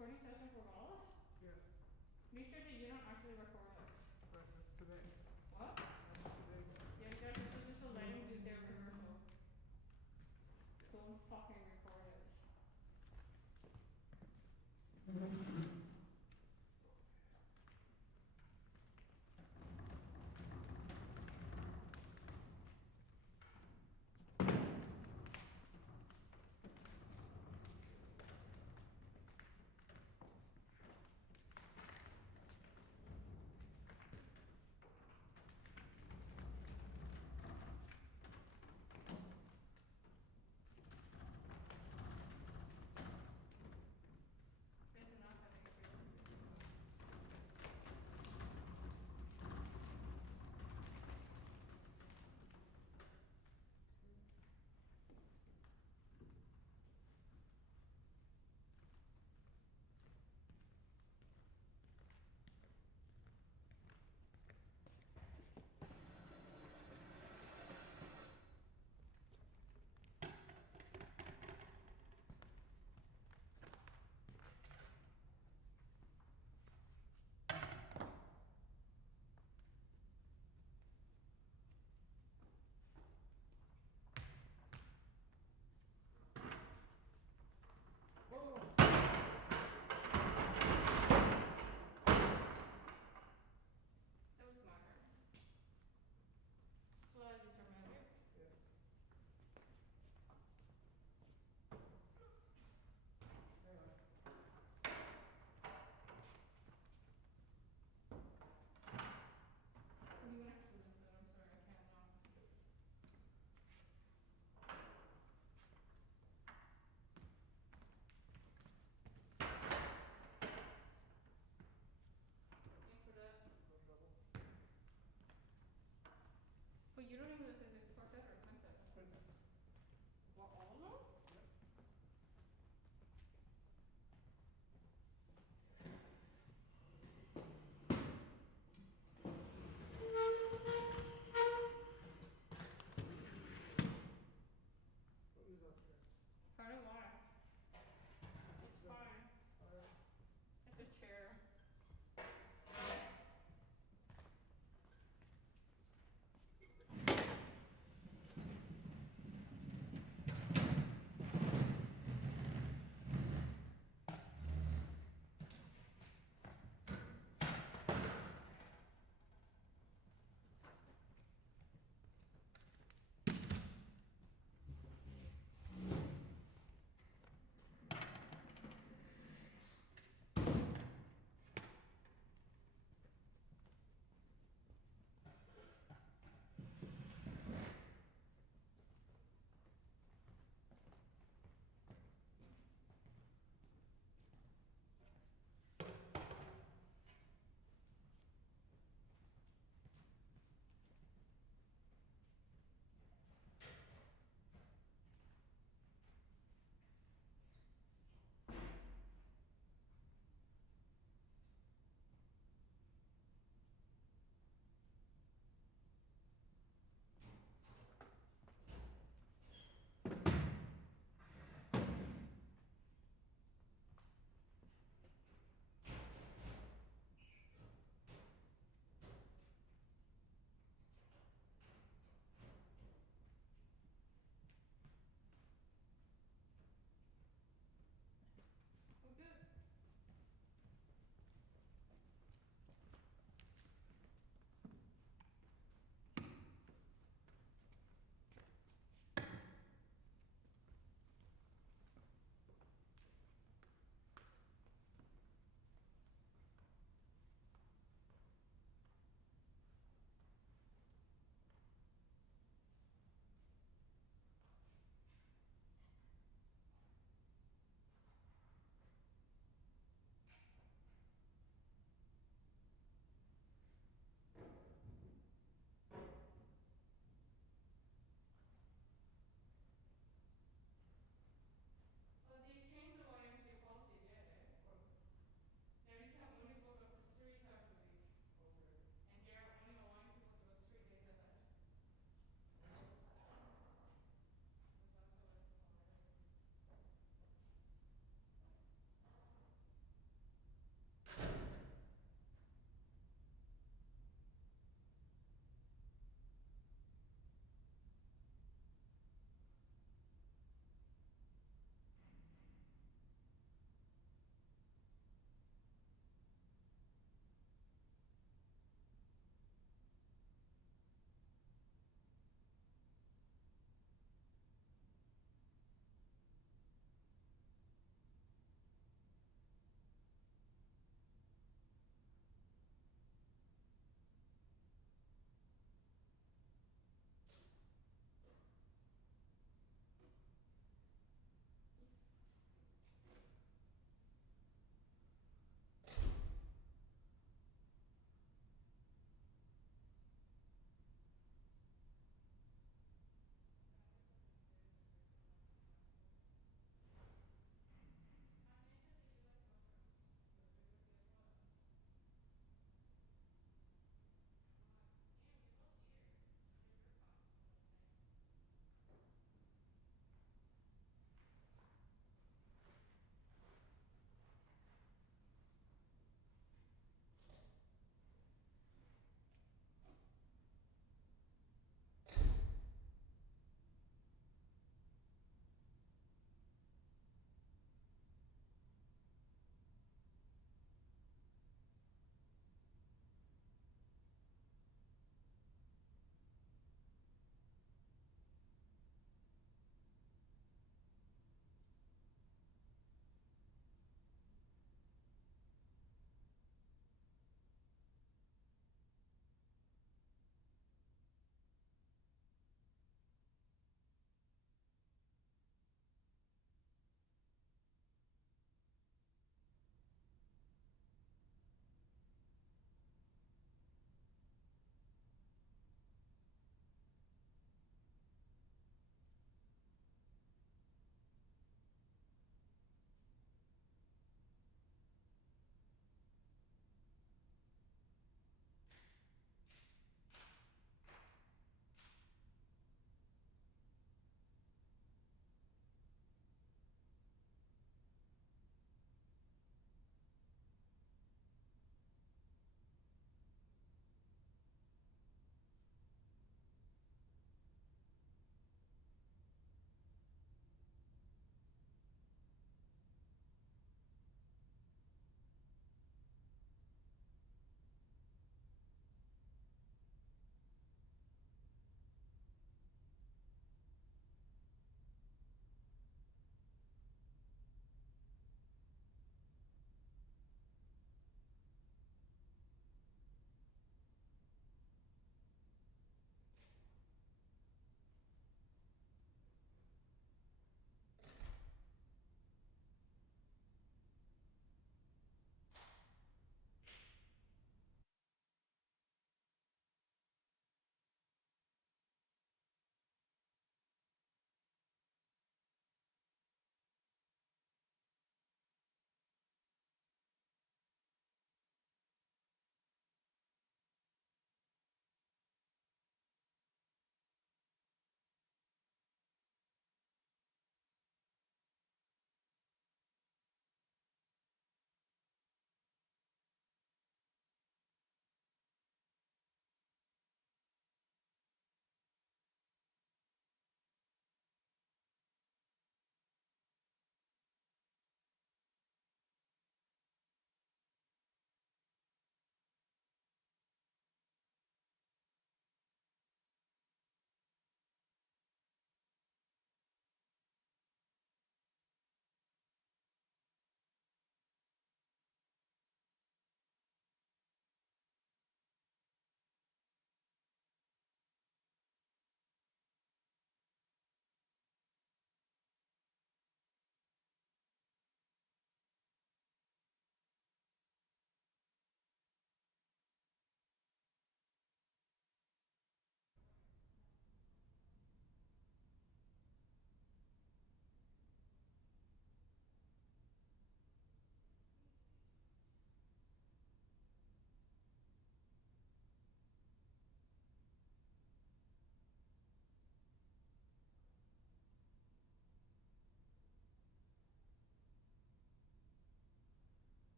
recording session for Wallace? Yes. Make sure that you don't actually record it. But that's today. What? That's today. Yeah, you guys are supposed to let him do their rehearsal. Don't fucking record it.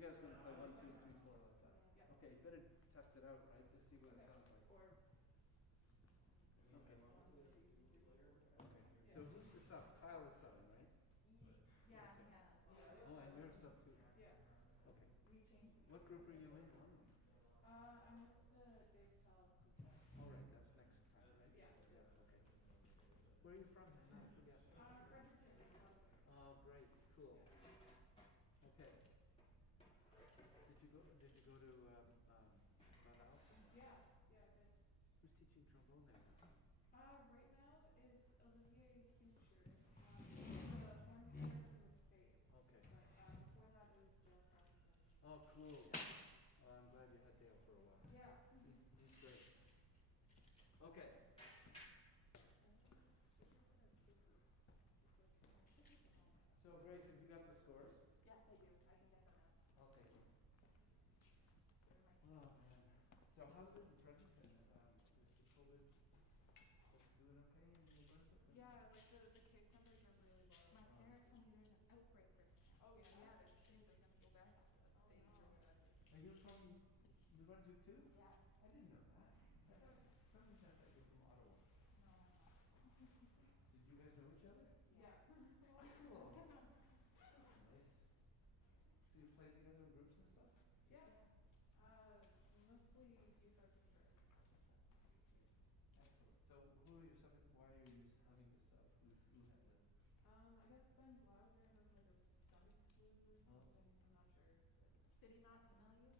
you guys gonna play 1, 2, 3, 4 like that? Yeah. Okay, you better test it out, right, to see what it sounds like. Or, Okay. Okay. yeah. So who's the sub? Kyle is subbing, right? Yeah, yeah, that's all. Oh, and you're a sub too. Yeah. Okay. We changed. What group are you in? I'm with the Big Fell Quartet. All right, that's next time, right? Yeah. Okay. Where are you from? I forget. Fredericton, Wisconsin. Oh, great, cool. Okay. Did you go to Laval? Yeah, yeah, it is. Who's teaching trombone there? Right now it's Olivier Future. He's the horn player from the States. Okay. But before that it was Dale Saxon. Oh, cool. Well, I'm glad you had Dale for a while. Yeah. He's great. Okay. So Grace, have you got the scores? Yes, I do. I can get them out. Okay. Oh man. So how's it in Princeton? Is the COVID doing okay in New Brunswick? Yeah, like the case numbers are really low. My parents told me there's an outbreak right now. Oh, yeah? Yeah, they're scared they're gonna go back to the state. Are you from New Brunswick too? Yeah. I didn't know that. I thought somebody said that you're from Ottawa. No. Did you guys know each other? Yeah. Cool. Nice. So you play together in groups and stuff? Yeah. Mostly youth orchestra. Excellent. So who are you subbing? Why are you having to sub? Who had the? I guess Ben Blauger has like a stomach flu or something. I'm not sure. Did he not email you?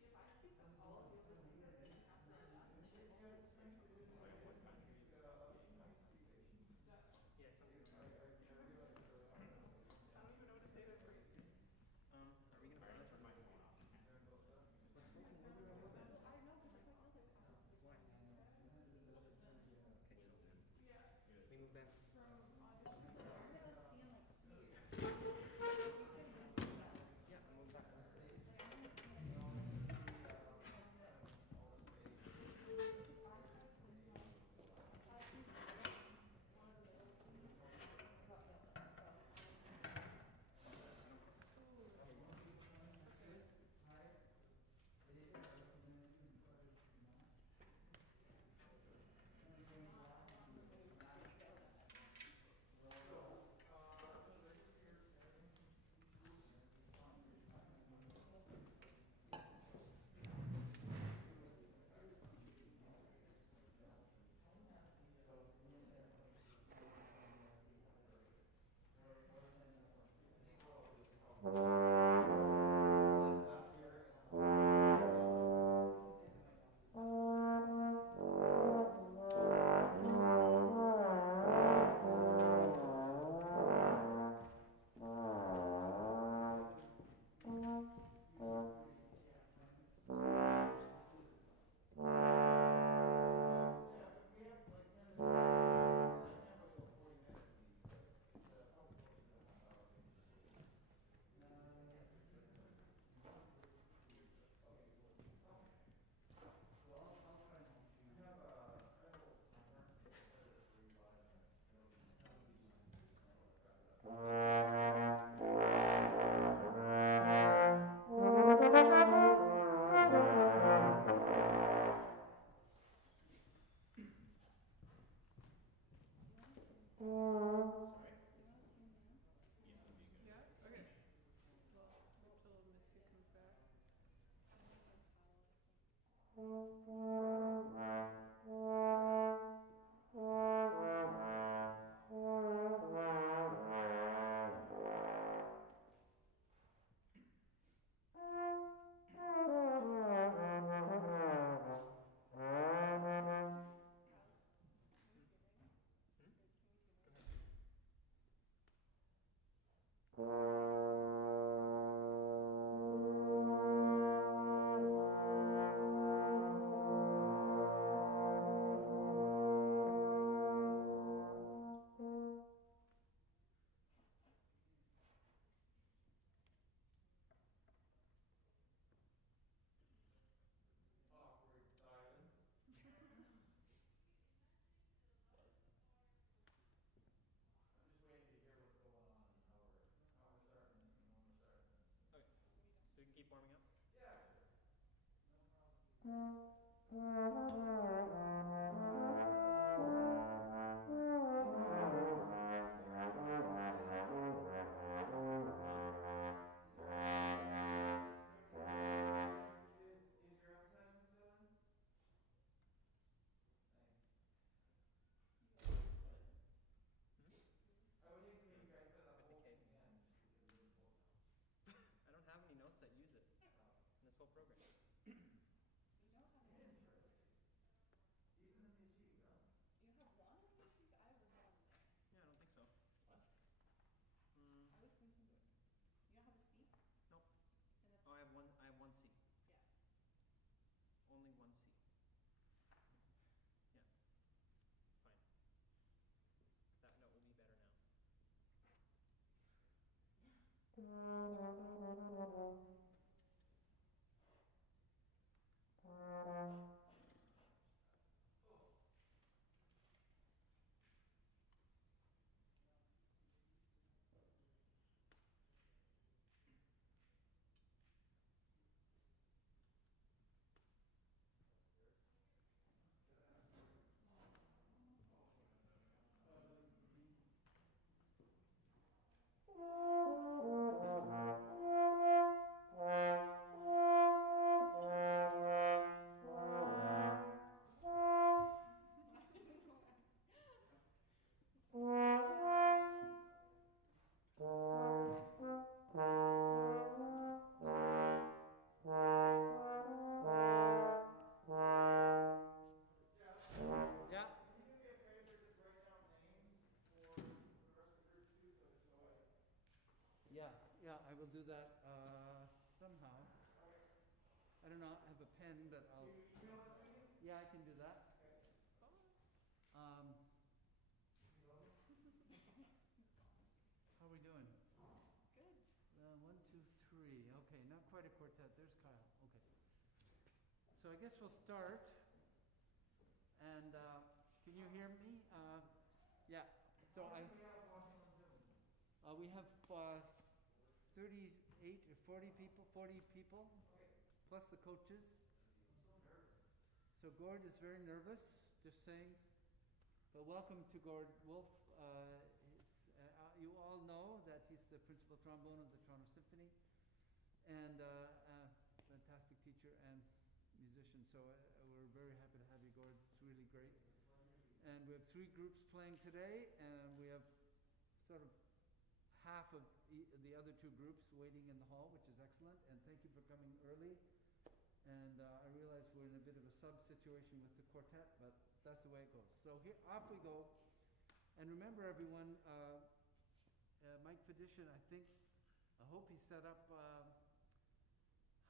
If I speak with all of you at the same time after I'm done, it's all the same. I don't even know what to say there for you. I know, because if I go there, I don't speak with you. Yeah, We move back. from audition. I'm gonna stand like here. You can move to that. Yeah, move back. Like I'm gonna stand like this. Because I have with my classes one of the little keys got yelled at. So Yeah? Okay. Well, wait till Missy comes back. Is your advertisement still in? Thanks. I would hate to make you guys play the Fit the whole thing case. again just because of the quote now. I don't have any notes that use it Oh. in this whole program. You don't have You any. didn't show it. Even the PhD, no? You have one in the sheet? I have one there. Yeah, I don't think so. What? I was thinking that. You don't have a C? Nope. And Oh, I have one. I have one C. yeah. Only one C. Yeah. Fine. That note will be better now. I didn't know where. Jeff, Yeah. can you do me a favor? Just write down names for the rest of the groups too, so I. Yeah, yeah, I will do that somehow. Okay. I don't know, I have a pen, but Can you email that to me? yeah, I can do that. Okay. Um, You love me? He's gone. how are we doing? Good. 1, 2, 3. Okay, not quite a quartet. There's Kyle. Okay. So I guess we'll start. And can you hear me? Yeah. So How many do we have watching on Zoom? we have 38 or 40 people. 40 people, Okay. plus the coaches. I'm so nervous. So Gord is very nervous, just saying. But welcome to Gord Wolf. You all know that he's the principal trombone of the Toronto Symphony, and a fantastic teacher and musician. So we're very happy to have you, Gord. It's really great. And we have 3 groups playing today, and we have sort of half of the other 2 groups waiting in the hall, which is excellent. And thank you for coming early. And I realize we're in a bit of a sub situation with the quartet, but that's the way it goes. So here, off we go. And remember, everyone, Mike Fedician, I hope he set up.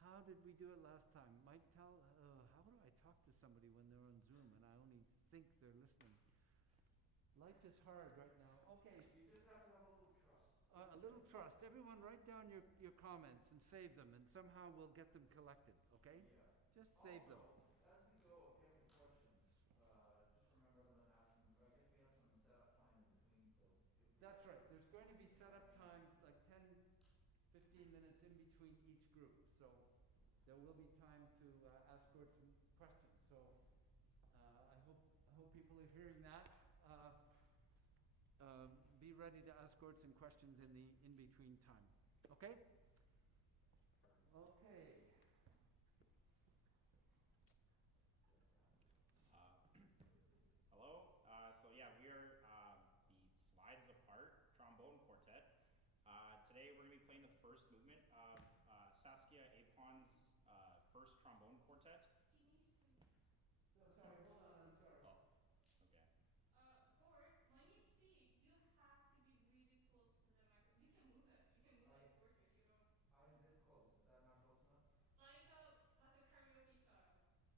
How did we do it last time? Mike, how do I talk to somebody when they're on Zoom and I only think they're listening? Life is hard right now. Okay. You just have to have a little trust. A little trust. Everyone write down your comments and save them, and somehow we'll get them collected, okay? Yeah. Just save them. Also, as we go, if you have any questions, just remember them and ask them. I guess we have some setup time in between, so. That's right. There's going to be setup time, like 10, 15 minutes in between each group. So there will be time to ask Gord some questions. So I hope people are hearing that. Be ready to ask Gord some questions in the in-between time. Okay? Okay. Hello. So yeah, we are the Slides Apart Trombone Quartet. Today we're going to be playing the first movement of Saskia Apon's first trombone quartet. Sorry, hold on. I'm sorry. Oh, okay. Gord, when you speak, you have to be really close to the microphone. You can move it. You can move like torches. You don't I'm this close. Is that not close enough? like a karaoke style. Got it.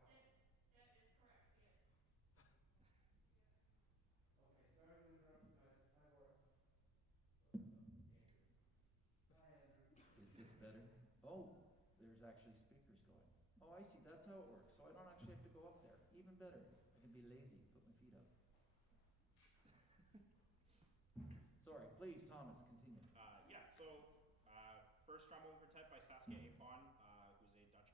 That is correct. Yes. Okay, sorry to interrupt you guys. Hi, Laura. Andrew. Hi, Andrew. Is this better? Oh, there's actually speakers going. Oh, I see. That's how it works. So I don't actually have to go up there. Even better. I can be lazy, put my feet up. Sorry, please, Thomas, continue. Yeah. So first trombone quartet by Saskia Apon, who's a Dutch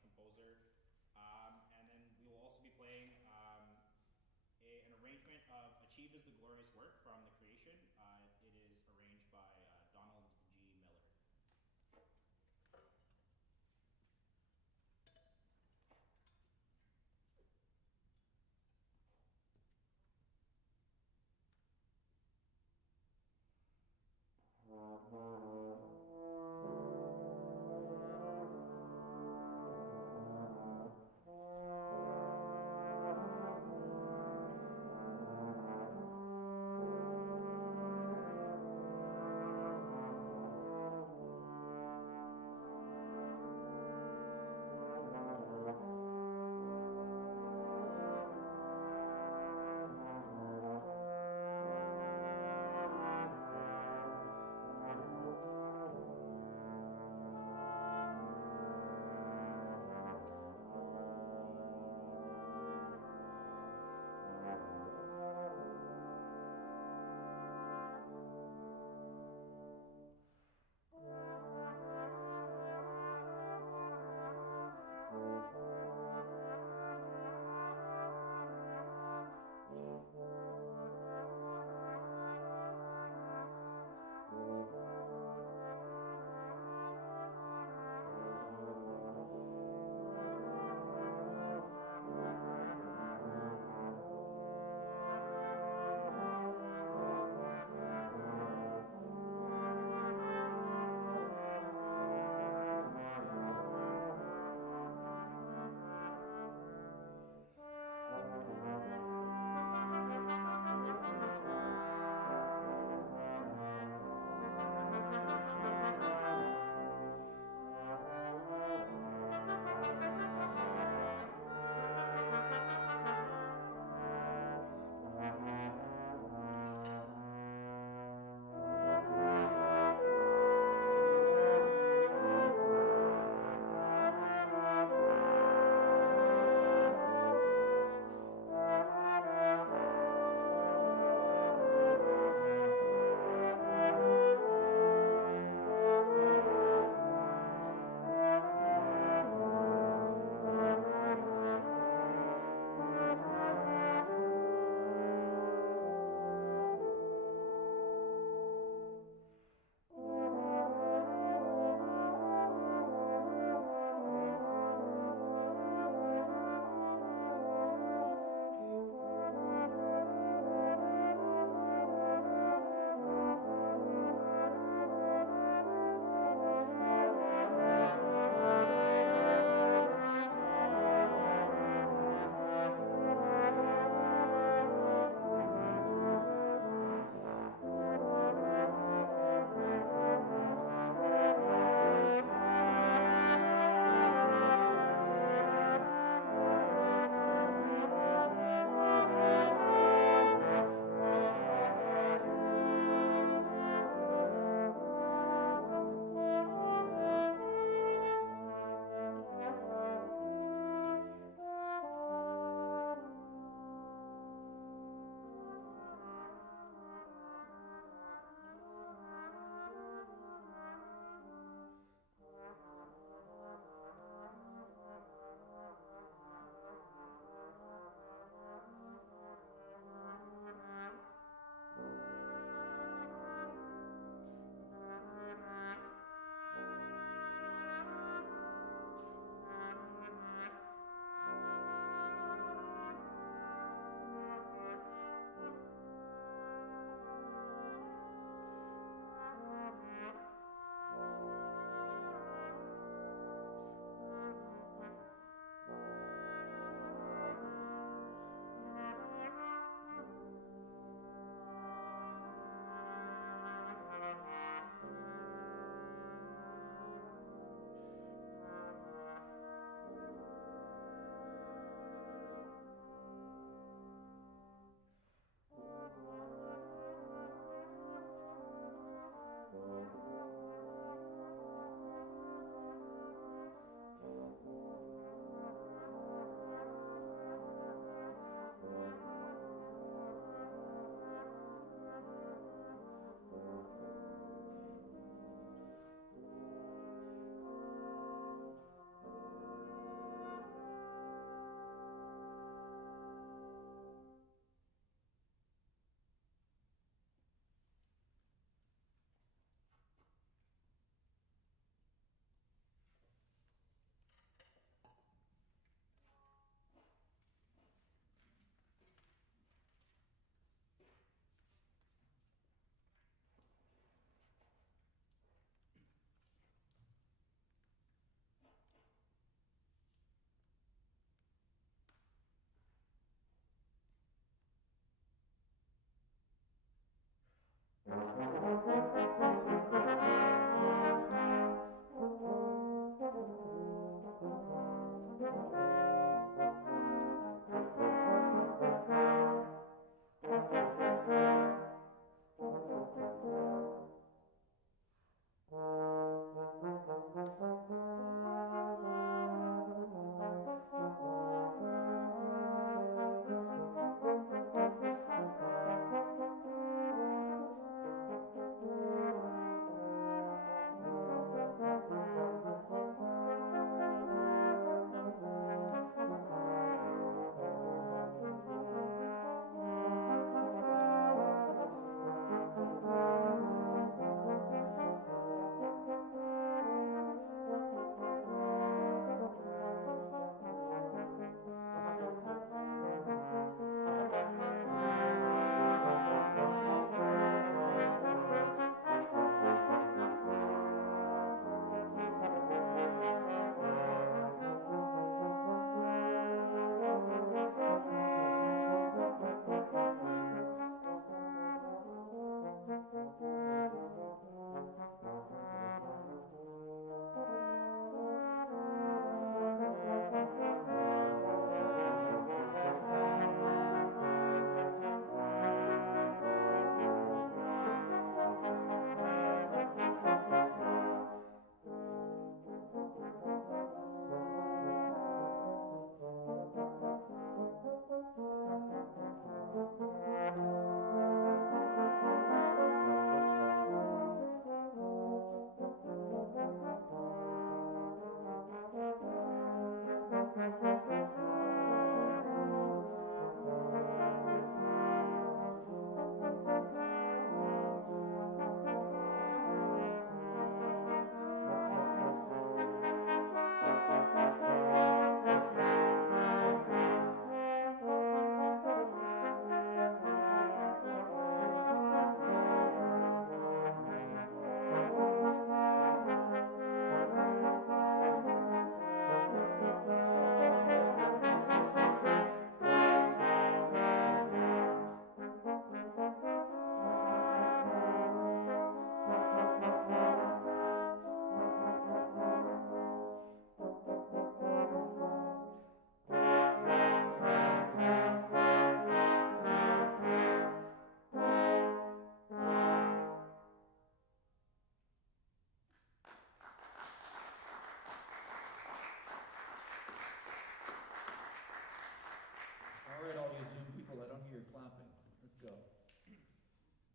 go.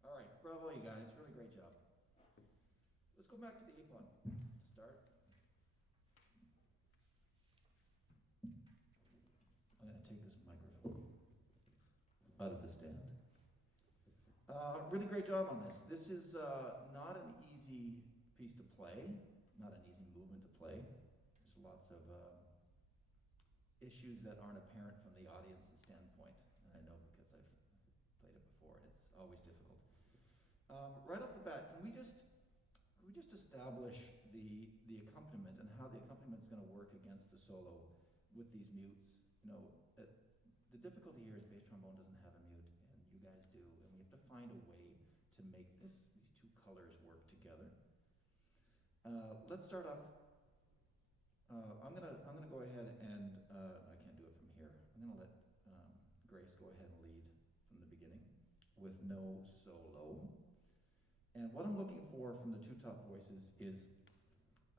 All right, bravo, you guys. Really great job. Let's go back to the apron to start. I'm going to take this microphone out of the stand. Really great job on this. This is not an easy piece to play, not an easy movement to play. There's lots of issues that aren't apparent from the audience's standpoint. And I know because I've played it before, and it's always difficult. Right off the bat, can we just establish the accompaniment and how the accompaniment is going to work against the solo with these mutes? You know, the difficulty here is bass trombone doesn't have a mute, and you guys do, and we have to find a way to make these two colors work together. Let's start off. I'm gonna go ahead and I can't do it from here. I'm gonna let Grace go ahead and lead from the beginning with no solo. And what I'm looking for from the two top voices is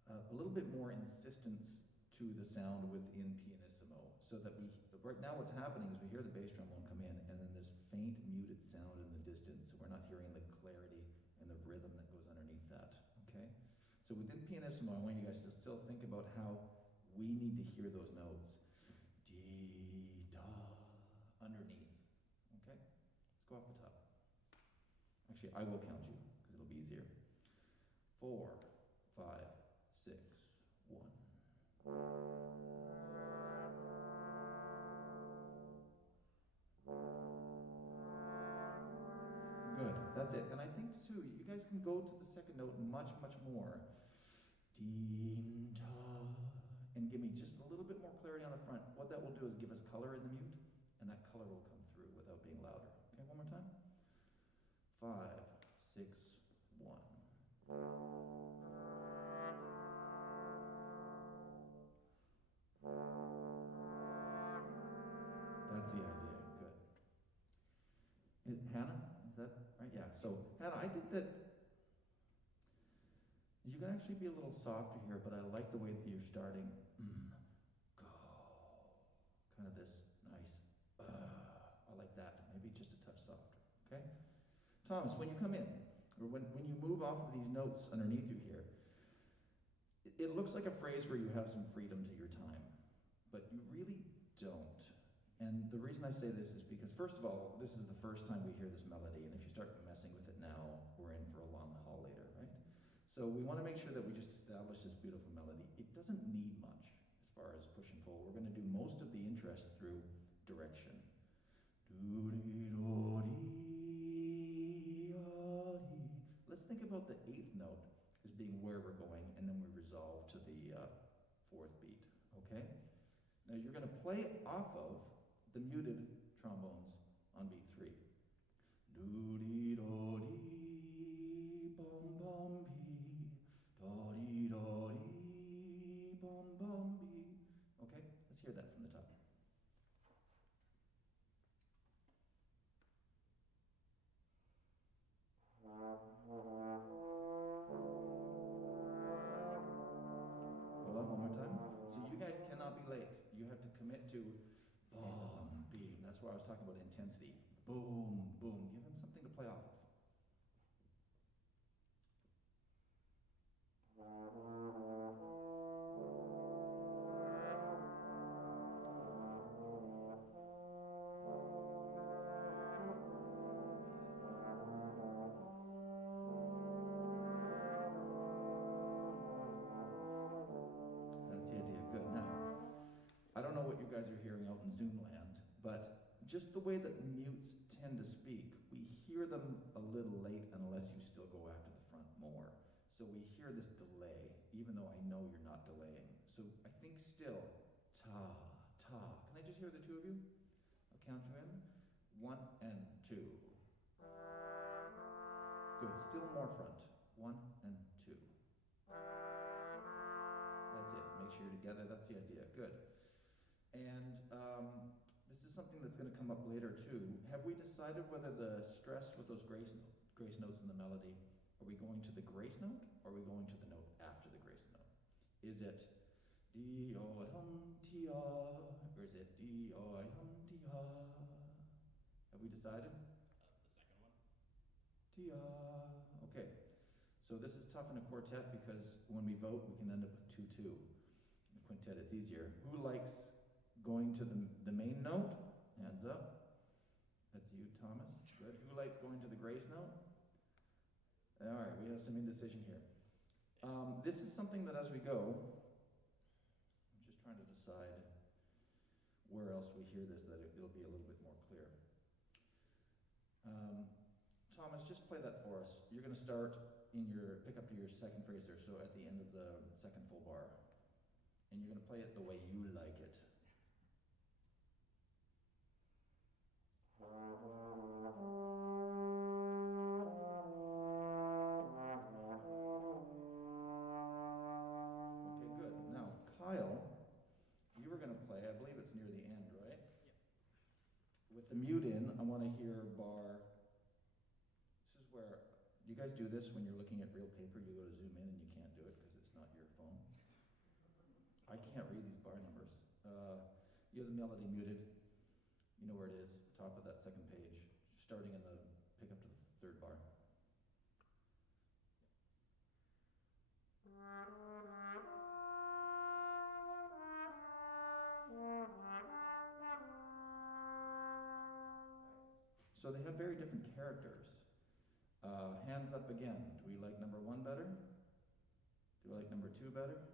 a little bit more insistence to the sound within pianissimo, so that right now what's happening is we hear the bass trombone come in, and then this faint muted sound in the distance, so we're not hearing the clarity and the rhythm that goes underneath that, okay? So within pianissimo, I want you guys to still think about how we need to hear those notes. D, da, underneath, okay? Let's go off the top. Actually, I will count you, because it'll be easier. 4, 5, 6, 1. Good, that's it. And I think, too, you guys can go to the second note much, much more. Deen, ta, and give me just a little bit more clarity on the front. What that will do is give us color in the mute, and that color will come through without being louder. Okay, one more time. 5, 6, 1. That's the idea. Good. Hannah, is that right? Yeah. So, Hannah, I think that you can actually be a little softer here, but I like the way that you're starting. Go. Kind of this nice, I like that. Maybe just a touch softer. Okay? Thomas, when you come in, or when you move off of these notes underneath you here, it looks like a phrase where you have some freedom to your time, but you really don't. And the reason I say this is because, first of all, this is the first time we hear this melody, and if you start messing with it now, we're in for a long haul later, right? So we want to make sure that we just establish this beautiful melody. It doesn't need much as far as push and pull. We're going to do most of the interest through direction. Let's think about the 8th note as being where we're going, and then we resolve to the 4th beat, okay? Now you're going to play off of the muted trombones on beat 3. Do-dee-do-dee, bum-bum-bee, do-dee-do-dee, bum-bum-bee. Okay, let's hear that from the top. Hold on, one more time. So you guys cannot be late. You have to commit to boom, beam. That's why I was talking about intensity. Boom, boom. Give him something to play off of. That's the idea. Good. Now, I don't know what you guys are hearing out in Zoom land, but just the way that mutes tend to speak, we hear them a little late unless you still go after the front more. So we hear this delay, even though I know you're not delaying. So I think still, ta, ta. Can I just hear the two of you? I'll count you in. 1 and 2. Good. Still more front. 1 and 2. That's it. Make sure you're together. That's the idea. Good. And this is something that's going to come up later too. Have we decided whether the stress with those grace notes in the melody, are we going to the grace note, or are we going to the note after the grace note? Is it dee-o-dum-tia, or is it dee-o-dum-tia? Have we decided? Tia. Okay, so this is tough in a quartet because when we vote, we can end up with 2-2. In a quintet, it's easier. Who likes going to the main note? Hands up. That's you, Thomas. Good. Who likes going to the grace note? All right, we have some indecision here. This is something that as we go, I'm just trying to decide where else we hear this that it'll be a little bit more clear. Thomas, just play that for us. You're going to start pick up to your second phrase there, so at the end of the second full bar. And you're going to play it the way you like it. Okay, good. Now, Kyle, you were going to play, I believe it's near the end, right? Yep. With the mute in, I want to hear bar. This is where, you guys do this when you're looking at real paper, you go to zoom in and you can't do it because it's not your phone. I can't read these bar numbers. You have the melody muted. You know where it is, top of that second page, starting in the pick up to the third bar. So they have very different characters. Hands up again. Do we like number 1 better? Do we like number 2 better?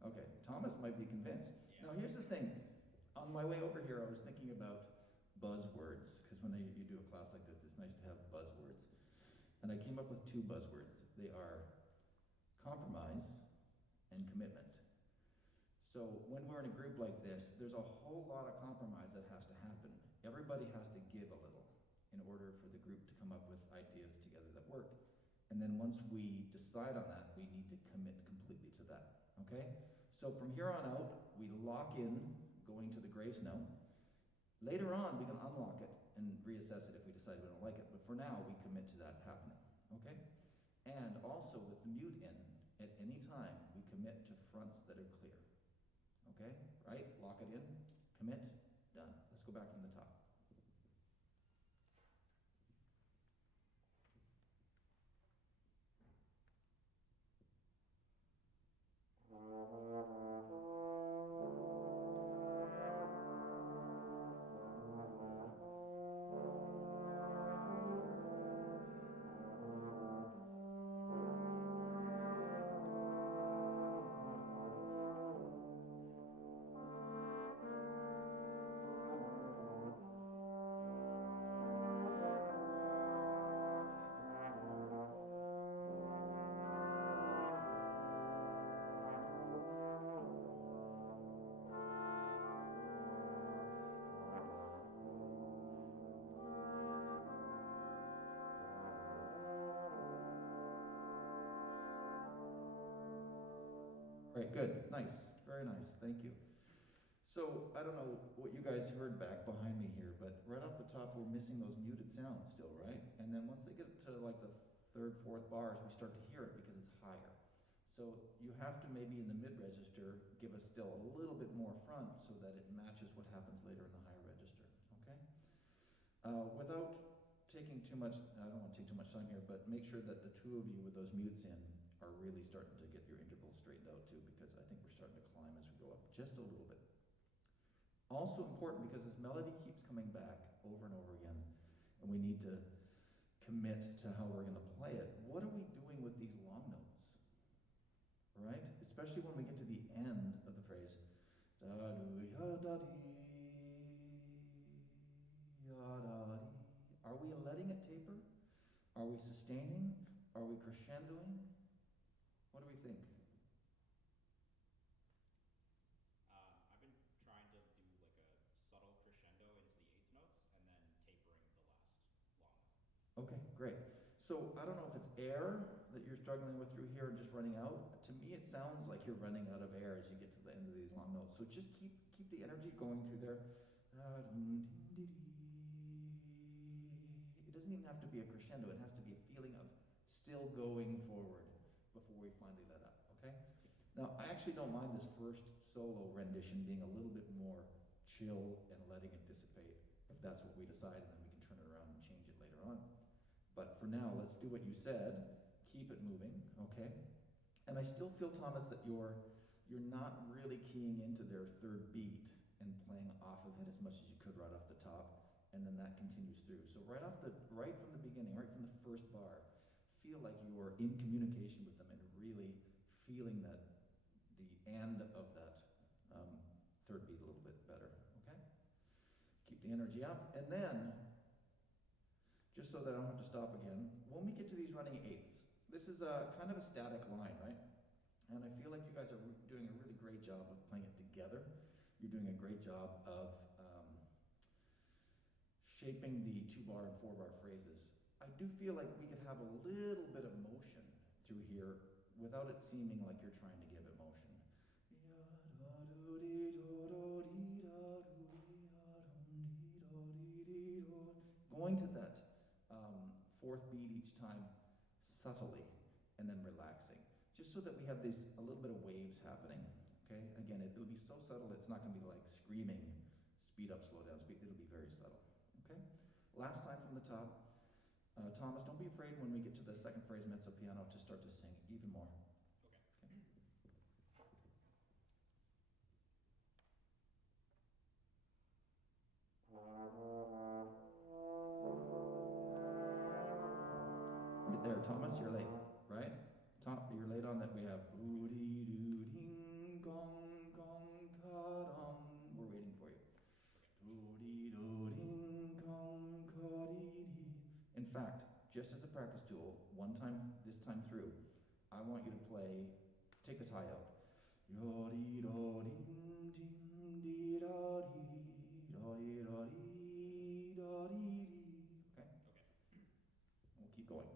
Okay, Thomas might be convinced. Yeah. Now here's the thing. On my way over here, I was thinking about buzzwords, because when you do a class like this, it's nice to have buzzwords. And I came up with 2 buzzwords. They are compromise and commitment. So when we're in a group like this, there's a whole lot of compromise that has to happen. Everybody has to give a little in order for the group to come up with ideas together that work. And then once we decide on that, we need to commit completely to that, okay? So from here on out, we lock in going to the grace note. Later on, we can unlock it and reassess it if we decide we don't like it. But for now, we commit to that happening, okay? And also with the mute in, at any time, we commit to fronts that are clear. Okay, right? Lock it in, commit, done. Let's go back from the top. Right, good, nice, very nice, thank you. So, I don't know what you guys heard back behind me here, but right off the top, we're missing those muted sounds still, right? And then once they get to like the 3rd, 4th bars, we start to hear it because it's higher. So you have to maybe in the mid-register give us still a little bit more front so that it matches what happens later in the higher register, okay? Without taking too much, I don't want to take too much time here, but make sure that the 2 of you with those mutes in are really starting to get your intervals straightened out too, because I think we're starting to climb as we go up just a little bit. Also important because this melody keeps coming back over and over again, and we need to commit to how we're going to play it. What are we doing with these long notes? Right? Especially when we get to the end of the phrase. Da-do-ya-da-dee, ya-da-dee. Are we letting it taper? Are we sustaining? Are we crescendoing? What do we think? I've been trying to do like a subtle crescendo into the 8th notes and then tapering the last long note. Okay, great. So I don't know if it's air that you're struggling with through here and just running out. To me, it sounds like you're running out of air as you get to the end of these long notes. So just keep the energy going through there. It doesn't even have to be a crescendo. It has to be a feeling of still going forward before we finally let up, okay? Now, I actually don't mind this first solo rendition being a little bit more chill and letting it dissipate, if that's what we decide, and then we can turn it around and change it later on. But for now, let's do what you said. Keep it moving, okay? And I still feel, Thomas, that you're not really keying into their third beat and playing off of it as much as you could right off the top, and then that continues through. So right from the beginning, right from the first bar, feel like you're in communication with them and really feeling that the end of that third beat a little bit better, okay? Keep the energy up, and then, just so that I don't have to stop again, when we get to these running eighths, this is a kind of a static line, right? And I feel like you guys are doing a really great job of playing it together. You're doing a great job of shaping the 2-bar and 4-bar phrases. I do feel like we could have a little bit of motion through here without it seeming like you're trying to give it motion. Going to that fourth beat each time subtly and then relaxing, just so that we have this a little bit of waves happening. Okay, again, it'll be so subtle, it's not going to be like screaming, speed up, slow down, speed. It'll be very subtle. Okay, last time from the top. Thomas, don't be afraid when we get to the second phrase mezzo piano to start to sing even more. Okay. Right there, Thomas, you're late, right? You're late on that. We have doo-dee-doo-ding, gong, gong, ka-dum. We're waiting for you. Doo-dee-doo-ding, gong, ka-dee-dee. In fact, just as a practice tool, this time through, I want you to take the tie out. Yo-dee-do-ding-ding-dee-da-dee, do-dee-do-dee-da-dee-dee. Okay? We'll keep going.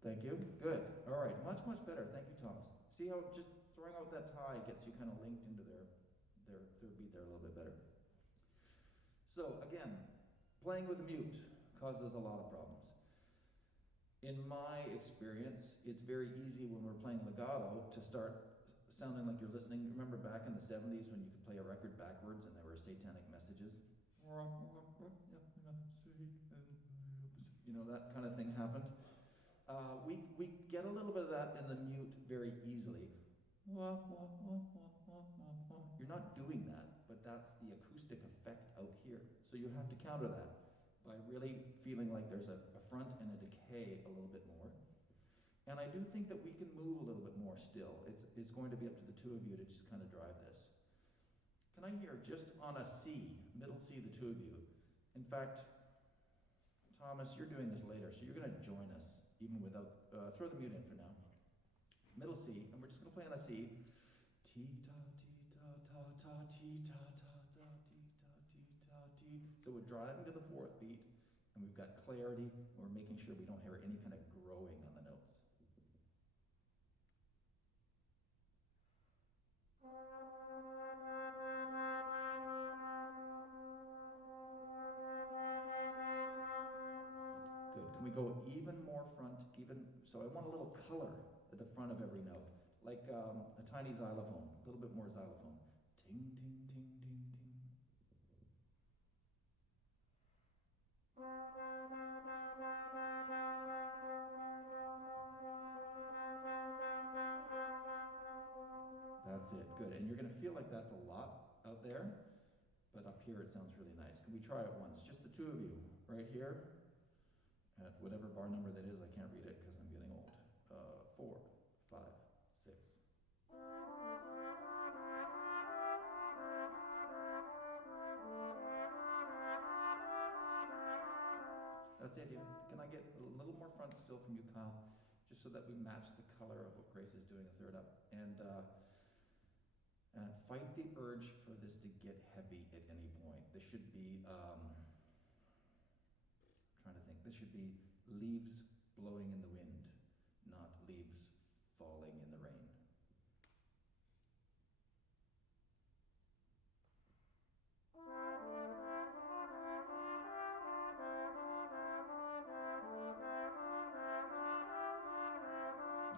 Thank you. Good. All right. Much, much better. Thank you, Thomas. See how just throwing out that tie gets you kind of linked into their third beat there a little bit better. So again, playing with mute causes a lot of problems. In my experience, it's very easy when we're playing legato to start sounding like you're listening. Remember back in the 70s when you could play a record backwards and there were satanic messages? You know, that kind of thing happened. We get a little bit of that in the mute very easily. You're not doing that, but that's the acoustic effect out here. So you have to counter that by really feeling like there's a front and a decay a little bit more. And I do think that we can move a little bit more still. It's going to be up to the two of you to just kind of drive this. Can I hear just on a C, middle C, the two of you? In fact, Thomas, you're doing this later, so you're going to join us, even without, throw the mute in for now. Middle C, and we're just going to play on a C. T-ta-ti-ta-ta-ti-ta-ta-ta-ti-ta-ti-ta-ti. So we're driving to the fourth beat, and we've got clarity, and we're making sure we don't hear any kind of growing on the notes. Good. Can we go even more front, so I want a little color at the front of every note, like a tiny xylophone, a little bit more xylophone. Ting, ting, ting, ting, ting. out there, but up here it sounds really nice. Can we try it once? Just the two of you, right here, at whatever bar number that is. I can't read it because I'm getting old. 4, 5, 6. That's the idea. Can I get a little more front still from you, Kyle? Just so that we match the color of what Grace is doing a third up. And fight the urge for this to get heavy at any point. This should be, trying to think, this should be leaves blowing in the wind, not leaves falling in the rain.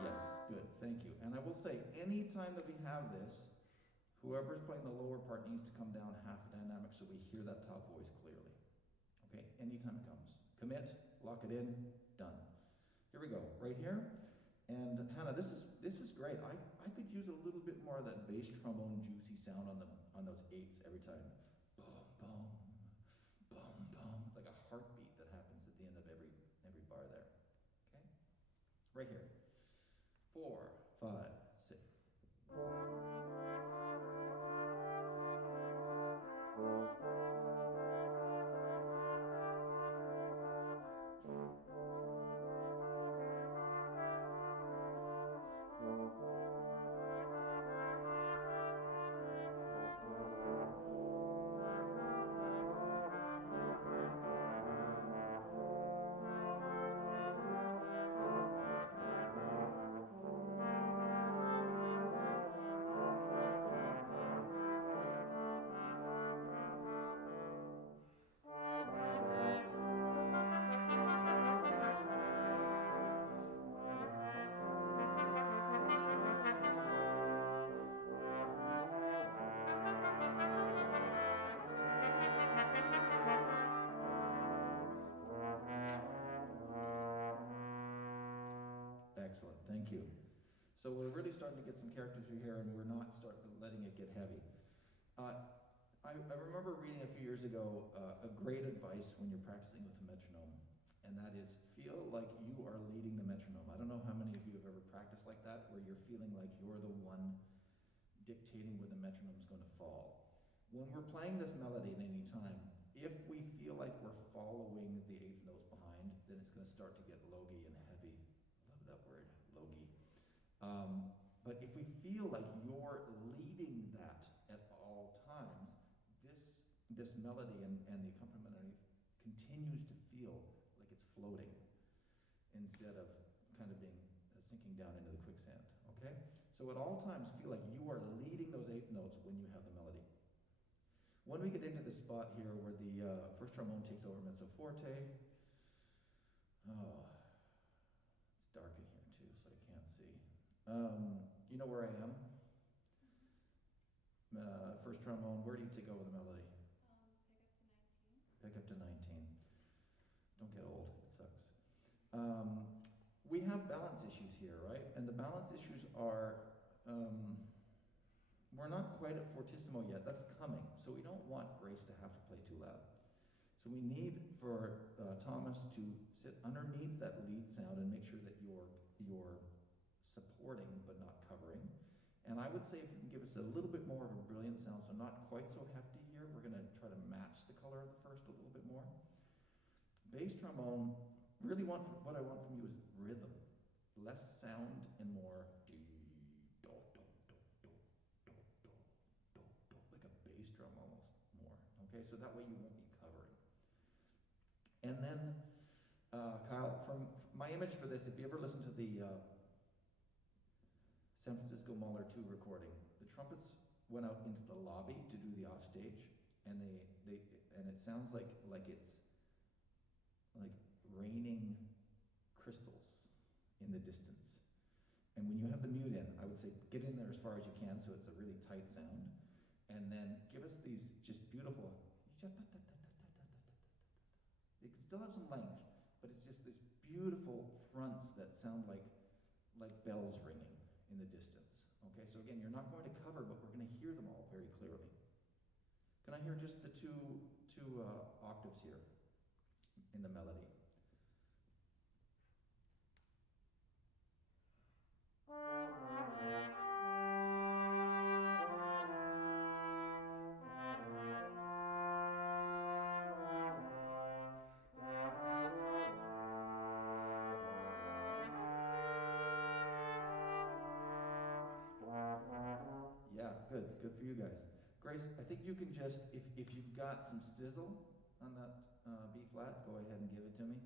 Yes, good, thank you. And I will say, anytime that we have this, whoever's playing the lower part needs to come down half a dynamic so we hear that top voice clearly. Okay, anytime it comes. Commit, lock it in, done. Here we go, right here. And Hannah, this is great. I could use a little bit more of that bass trombone juicy sound on those eights every time. Boom, boom, boom, boom, like a heartbeat that happens at the end of every bar there. Okay? Right here. 4, 5, 6. Excellent, thank you. So we're really starting to get some characters through here, and we're not letting it get heavy. I remember reading a few years ago a great advice when you're practicing with the metronome, and that is feel like you are leading the metronome. I don't know how many of you have ever practiced like that, where you're feeling like you're the one dictating where the metronome is going to fall. When we're playing this melody at any time, if we feel like we're following the eighth notes behind, then it's going to start to get logy and heavy. Love that word, logy. But if we feel like you're leading that at all times, this melody and the accompaniment underneath continues to feel like it's floating instead of kind of being sinking down into the quicksand, okay? So at all times, feel like you are leading those eighth notes when you have the melody. When we get into the spot here where the first trombone takes over mezzo forte, it's dark in here too, so I can't see. You know where I am? First trombone, where do you take over the melody? Pick up to 19. Don't get old, it sucks. We have balance issues here, right? And the balance issues are, we're not quite at fortissimo yet, that's coming. So we don't want Grace to have to play too loud. So we need for Thomas to sit underneath that lead sound and make sure that you're supporting but not covering. And I would say if you can give us a little bit more of a brilliant sound, so not quite so hefty here, we're going to try to match the color of the first a little bit more. Bass trombone, really what I want from you is rhythm. Less sound and more do, do, do, do, do, do, do, do, do, like a bass drum almost more. Okay, so that way you won't be covering. And then, Kyle, from my image for this, if you ever listen to the San Francisco Mahler 2 recording, the trumpets went out into the lobby to do the offstage, and and it sounds like it's like raining crystals in the distance. And when you have the mute in, I would say get in there as far as you can so it's a really tight sound, and then give us these just beautiful. You can still have some length, but it's just this beautiful fronts that sound like bells ringing in the distance. Okay, so again, you're not going to cover, but we're going to hear them all very clearly. Can I hear just the two octaves here in the melody? Yeah, good. Good for you guys. Grace, I think you can just, if you've got some sizzle on that B flat, go ahead and give it to me.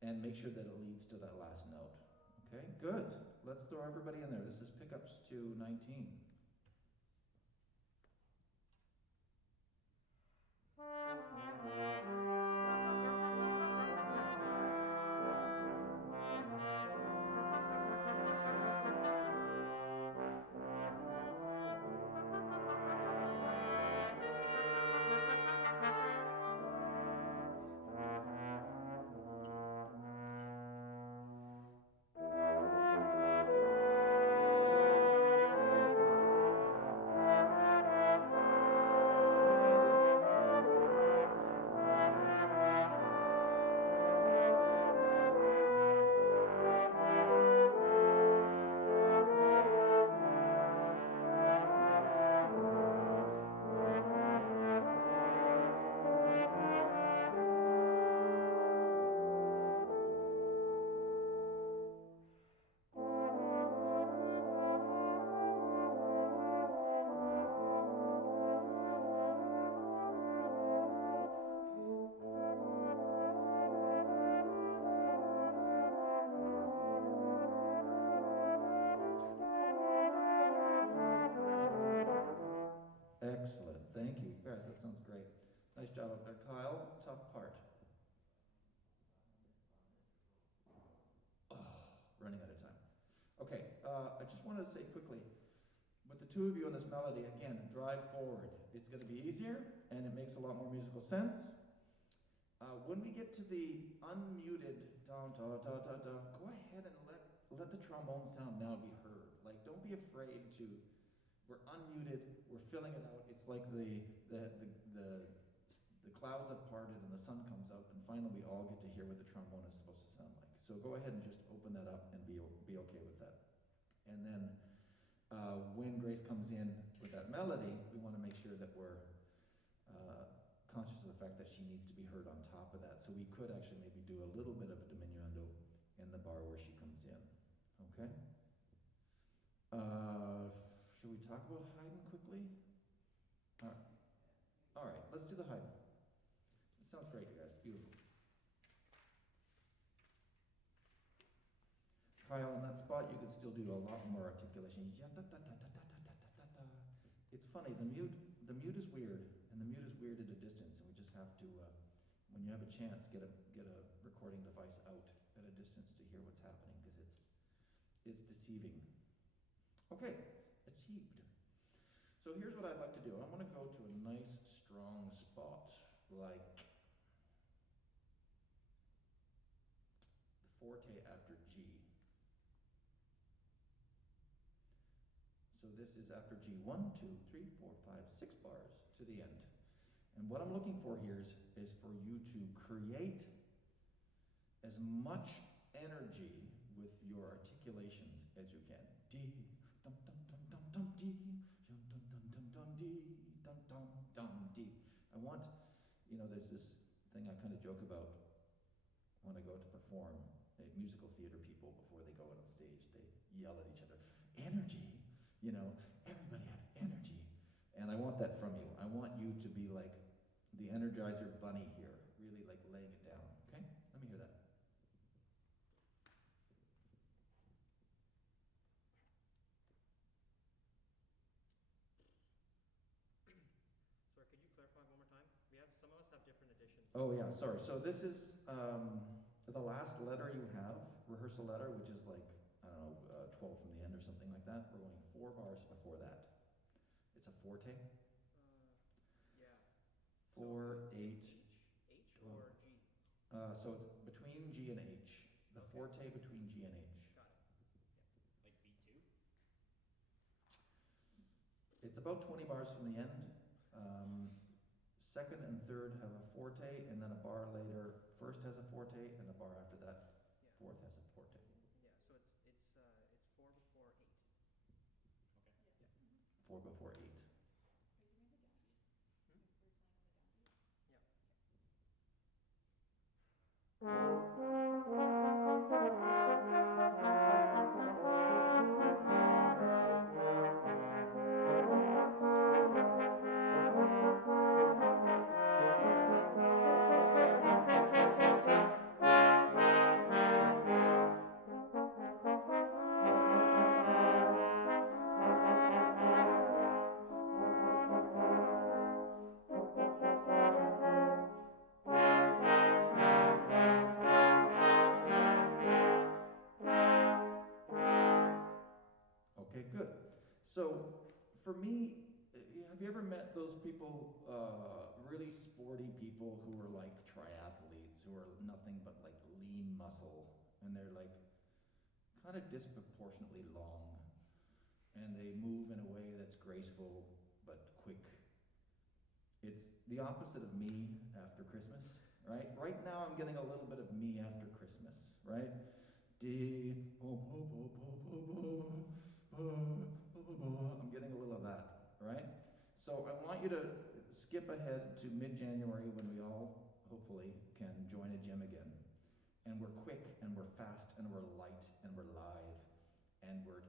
And make sure that it leads to that last note. Okay, good. Let's throw everybody in there. This is pickups to 19. Excellent. Thank you. Guys, that sounds great. Nice job up there. Kyle, tough part. Oh, running out of time. Okay, I just wanted to say quickly, with the two of you on this melody, again, drive forward. It's going to be easier, and it makes a lot more musical sense. When we get to the unmuted da da da da da, go ahead and let the trombone sound now be heard. Like, don't be afraid to. We're unmuted. We're filling it out. It's like the clouds have parted and the sun comes up, and finally we all get to hear what the trombone is supposed to sound like. So go ahead and just open that up and be okay with that. And then when Grace comes in with that melody, we want to make sure that we're conscious of the fact that she needs to be heard on top of that. So we could actually maybe do a little bit of a diminuendo in the bar where she comes in. Okay? Should we talk about Haydn quickly? All right, let's do the Haydn. It sounds great, you guys. Beautiful. Kyle, in that spot, you could still do a lot more articulation. It's funny, the mute is weird, and the mute is weird at a distance, and we just have to, when you have a chance, get a recording device out at a distance to hear what's happening, because it's deceiving. Okay, achieved. So here's what I'd like to do. I want to go to a nice, strong spot, like the forte after G. So this is after G, 1, 2, 3, 4, 5, 6 bars to the end. And what I'm looking for here is for you to create as much energy with your articulations as you can. D, dum dum dum dum dum D, dum dum dum dum dum D, dum dum dum D. I want, there's this thing I kind of joke about when I go to perform. Musical theater people, before they go out on stage, they yell at each other, energy. Everybody have energy. And I want that from you. I want you to be like the Energizer Bunny here, really like laying it down. Okay? Let me hear that. Sorry, could you clarify one more time? Some of us have different editions. Oh yeah, sorry. So this is the last letter you have, rehearsal letter, which is like, I don't know, 12 from the end or something like that. We're going 4 bars before that. It's a forte. Yeah. 4, 8. H or G? So it's between G and H. The forte between G and H. Got it. Yeah. Like B2? It's about 20 bars from the end. second and third have a forte, and then a bar later, first has a forte, and a bar after that, Yeah. fourth has a forte. Yeah, so it's 4 before 8. Yeah. Yeah. Mhm. 4 before 8. Wait, do we have the downbeat? Hmm? We're playing on the downbeat? Yeah. Okay, good. So, for me, have you ever met those people, really sporty people who are like triathletes, who are nothing but like lean muscle, and they're like kind of disproportionately long, and they move in a way that's graceful but quick. It's the opposite of me after Christmas, right? Right now I'm getting a little bit of me after Christmas, right? I'm getting a little of that, right? So I want you to skip ahead to mid-January when we all hopefully can join a gym again. And we're quick and we're fast and we're light and we're live and we're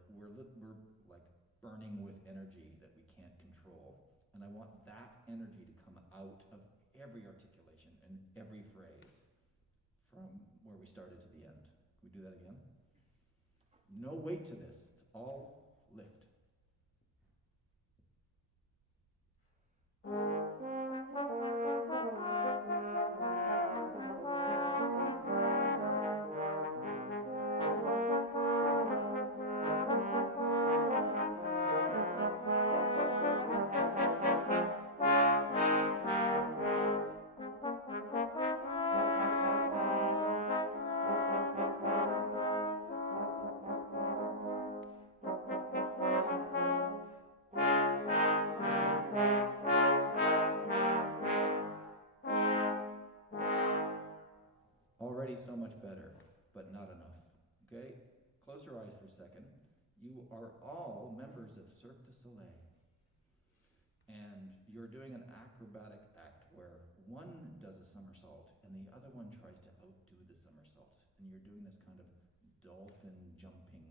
like burning with energy that we can't control. And I want that energy to come out of every articulation and every phrase from where we started to the end. Can we do that again? No weight to this. It's all lift. Already so much better, but not enough. Okay? Close your eyes for a second. You are all members of Cirque du Soleil. And you're doing an acrobatic act where one does a somersault and the other one tries to outdo the somersault. And you're doing this kind of dolphin jumping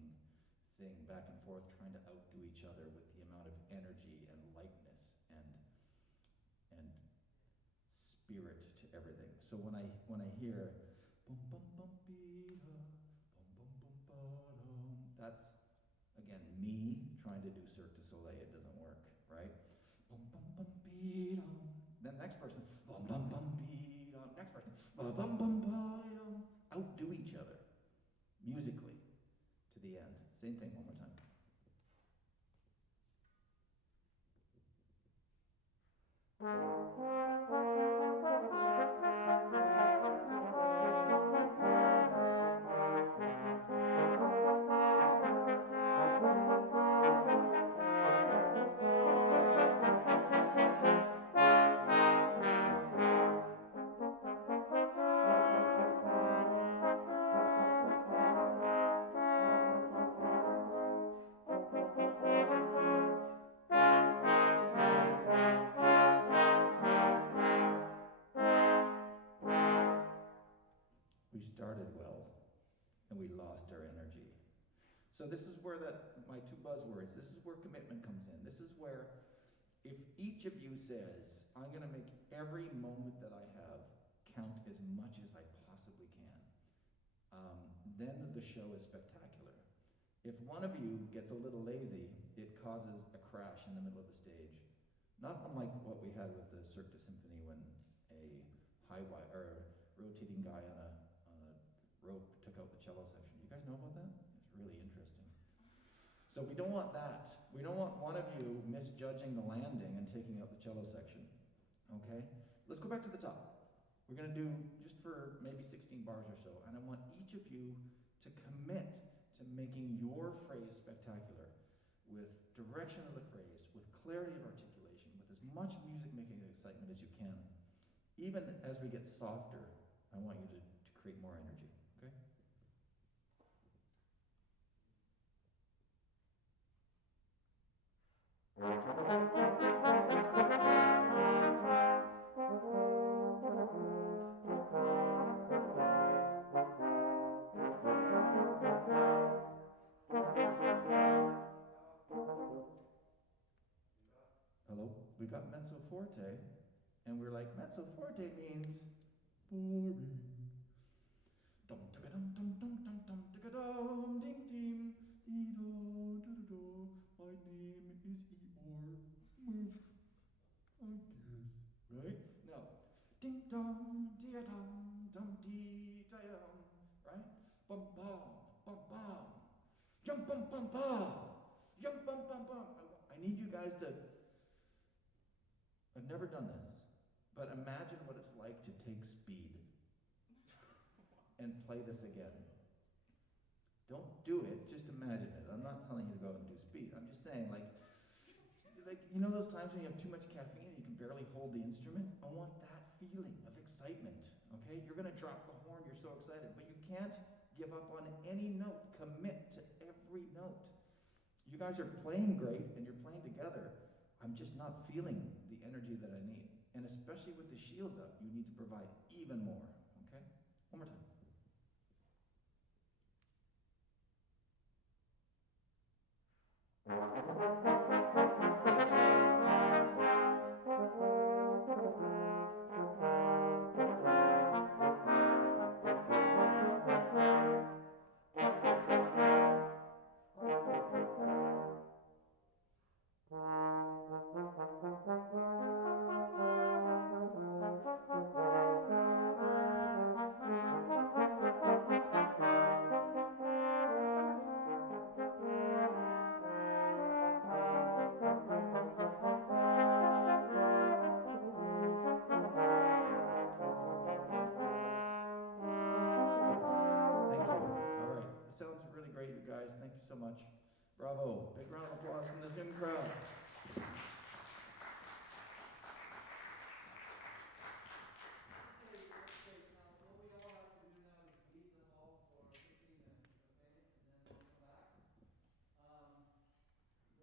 thing back and forth, trying to outdo each other with the amount of energy and lightness and spirit to everything. So when I hear bum bum bum bee da, bum bum bum ba dum, that's again me trying to do Cirque du Soleil. It doesn't work, right? Bum bum bum bee dum. Then next person bum bum bum bee dum. Next person bum bum bum ba dum. Outdo each other musically to the end. Same thing one more time. We started well, and we lost our energy. So this is where my two buzzwords, this is where commitment comes in. This is where if each of you says, I'm going to make every moment that I have count as much as I possibly can, then the show is spectacular. If one of you gets a little lazy, it causes a crash in the middle of the stage. Not unlike what we had with the Cirque du Symphony when a rotating guy on a rope took out the cello section. You guys know about that? It's really interesting. So we don't want that. We don't want one of you misjudging the landing and taking out the cello section. Okay? Let's go back to the top. We're going to do just for maybe 16 bars or so, and I want each of you to commit to making your phrase spectacular with direction of the phrase, with clarity of articulation, with as much music-making excitement as as you can. Even as we get softer, I want you to create more energy, okay? Hello? We got mezzo forte, and we're like, mezzo forte means boring. Dum ticka dum dum dum dum dum ticka dum ding ding dee do do do do. My name is Eeyore. Move, I guess. Right? Now, ding dong dee dum dee dum. Right? Bum bum bum. Yum bum bum bum. Yum bum bum bum. I need you guys to. I've never done this, but imagine what it's like to take speed and play this again. Don't do it, just imagine it. I'm not telling you to go out and do speed. I'm just saying, like you know those times when you have too much caffeine and you can barely hold the instrument? I want that feeling of excitement, okay? You're going to drop the horn, you're so excited, but you can't give up on any note. Commit to every note. You guys are playing great and you're playing together. I'm just not feeling the energy that I need. And especially with the shields up, you need to provide even more, okay? One more time. So much. Bravo. Big round of applause from the Zoom crowd. Okay, that's great. Now, what we all have to do now is leave the hall for 15 minutes, okay? And then we'll come back.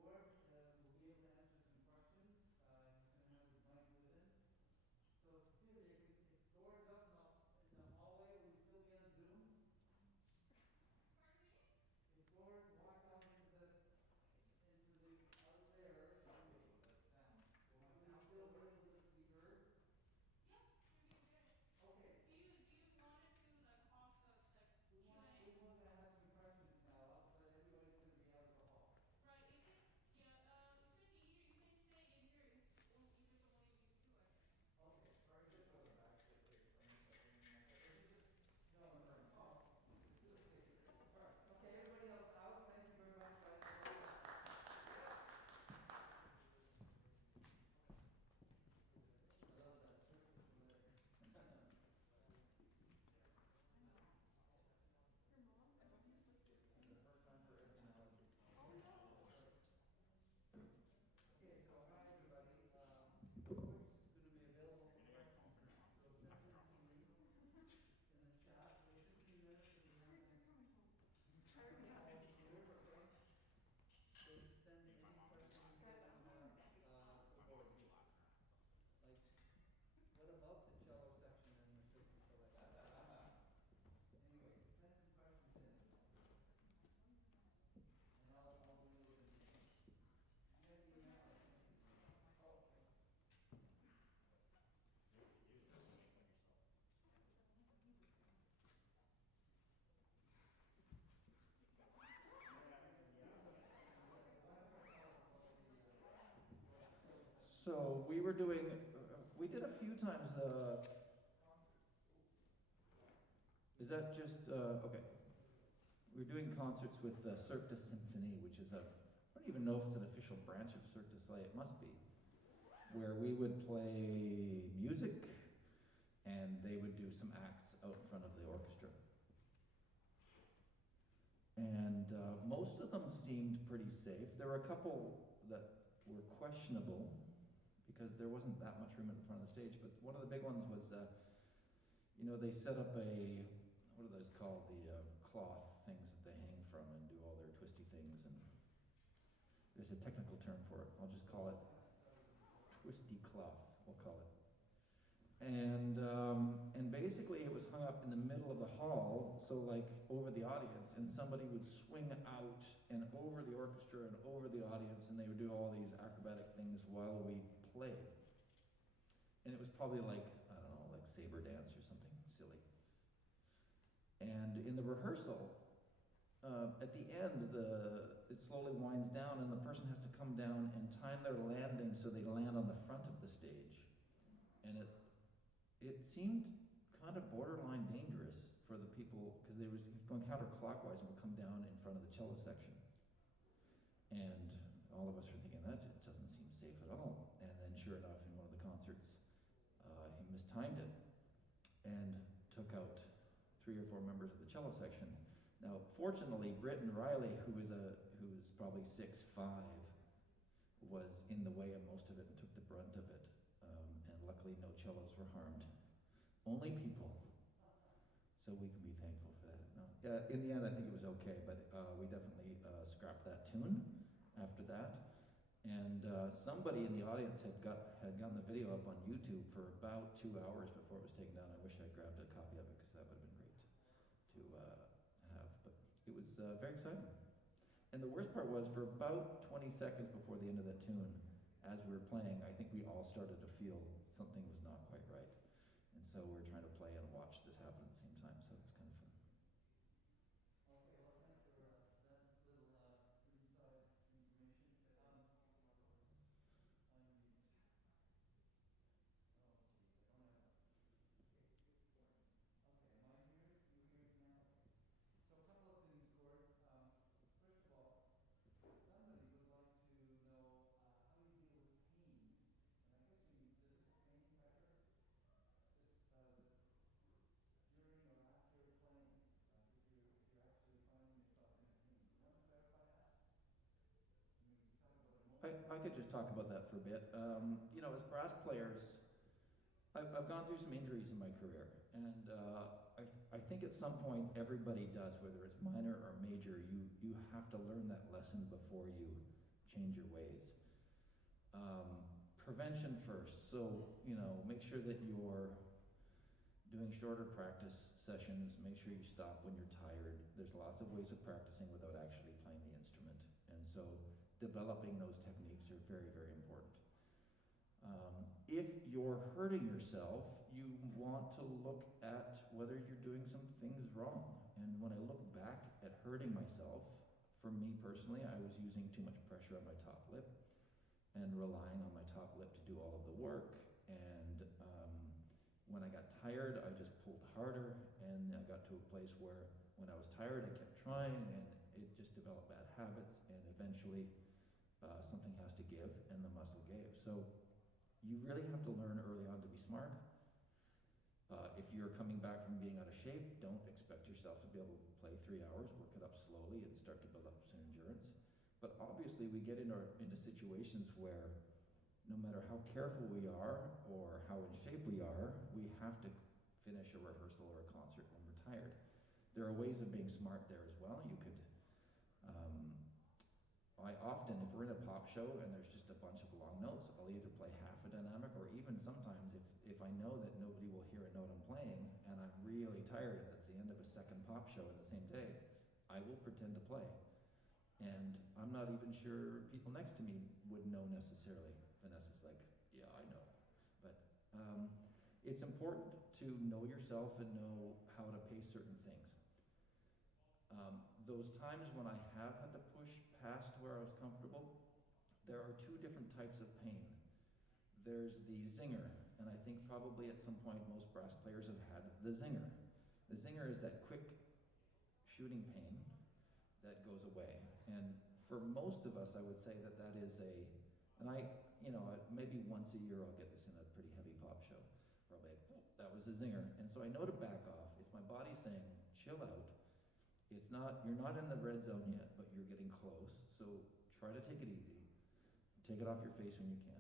Gord will be able to answer some questions. He's going to have his mic with him. So, Cecilia, if Gord's out in the hallway, will we still be on Zoom? Pardon me? If Gord walks out into the out there, sound, will we still be able to be heard? Yeah, should be okay. Okay. Do you want it to like off the like We Q&A? want to have some questions now, but everybody's going to be out of the hall. Right. If it's if it's easier, you can stay in here if it's only you two, I think. Okay, or I can just go to the back quickly, explain something, or we just no in the room. Oh, let's do it safer. All right. Okay, everybody else out. Thank you very much, guys. I love that. Your mom's a music teacher. The first time for every analogy. Oh no. Okay, so hi everybody. George is going to be available for questions, so send them to me in the chat. We have 15 minutes and we have. Chris, you're coming home. Tired me out. George, okay? So send any questions you Guys, might I'm have going back. for Gord. Like, what about the cello section and the super selection? Anyway, send some questions in, and I'll deal with them here. You have the email, I sent it to you. Oh, okay. So we were doing, we did a few times the. Is that just okay? We're doing concerts with the Cirque du Symphony, which is I don't even know if it's an official branch of Cirque du Soleil. It must be, where we would play music, and they would do some acts out in front of the orchestra. And most of them seemed pretty safe. There were a couple that were questionable, because there wasn't that much room at the front of the stage. But one of the big ones was, they set up what are those called? The cloth things that they hang from and do all their twisty things. And there's a technical term for it. I'll just call it twisty cloth, we'll call it. And basically it was hung up in the middle of the hall, so like over the audience, and somebody would swing out and over the orchestra and over the audience, and they would do all these acrobatic things while we played. And it was probably like, I don't know, like saber dance or something silly. And in the rehearsal, at the end, it slowly winds down, and the person has to come down and time their landing so they land on the front of the stage. And it seemed kind of borderline dangerous for the people, because he was going counterclockwise and would come down in front of the cello section. And all of us were thinking, that just doesn't seem safe at all. And then sure enough, in one of the concerts, he mistimed it and took out 3 or 4 members of the cello section. Now, fortunately, Britton Riley, who was probably 6'5", was in the way of most of it and took the brunt of it. And luckily, no cellos were harmed. Only people. So we can be thankful for that. No. In the end, I think it was okay, but we definitely scrapped that tune after that. And somebody in the audience had gotten the video up on YouTube for about 2 hours before it was taken down. I wish I grabbed a copy of it, because that would have been great to have. But it was very exciting. And the worst part was, for about 20 seconds before the end of that tune, as we were playing, I think we all started to feel something was not quite right. And so we were trying to play and watch this happen at the same time, so it was kind of fun. Okay, well, thanks for that little inside information. I'm mute. Oh, geez, I don't have one. Okay, am I muted? You hear me now? Okay. So a couple of things, Gord. First of all, somebody would like to know how you deal with pain, and I guess you mean physical pain, Patrick? Just during or after playing, like if you're actually finding yourself in pain. Do you want to clarify that? I mean, we talk about emotion. I could just talk about that for a bit. As brass players, I've gone through some injuries in my career, and I think at some point everybody does, whether it's minor or major. You have to learn that lesson before you change your ways. Prevention first. So make sure that you're doing shorter practice sessions. Make sure you stop when you're tired. There's lots of ways of practicing without actually playing the instrument, and so developing those techniques are very, very important. If you're hurting yourself, you want to look at whether you're doing some things wrong. And when I look back at hurting myself, for me personally, I was using too much pressure on my top lip and relying on my top lip to do all of the work. And when I got tired, I just pulled harder, and I got to a place where when I was tired, I kept trying, and it just developed bad habits, and eventually something has to give, and the muscle gave. So you really have to learn early on to be smart. If you're coming back from being out of shape, don't expect yourself to be able to play 3 hours. Work it up slowly and start to build up some endurance. But obviously we get into situations where no matter how careful we are or how in shape we are, we have to finish a rehearsal or a concert when we're tired. There are ways of being smart there as well. You could, I often, if we're in a pop show and there's just a bunch of long notes, I'll either play half a dynamic, or even sometimes if I know that nobody will hear a note I'm playing and I'm really tired and it's the end of a second pop show in the same day, I will pretend to play. And I'm not even sure people next to me would know necessarily. Vanessa's like, yeah, I know. But it's important to know yourself and know how to pace certain things. Those times when I have had to push past where I was comfortable, there are 2 different types of pain. There's the zinger, and I think probably at some point most brass players have had the zinger. The zinger is that quick shooting pain that goes away. And for most of us, I would say that is maybe once a year I'll get this in a pretty heavy pop show, where I'll be like, oh, that was a zinger. And so I know to back off. It's my body saying, chill out. You're not in the red zone yet, but you're getting close. So try to take it easy. Take it off your face when you can.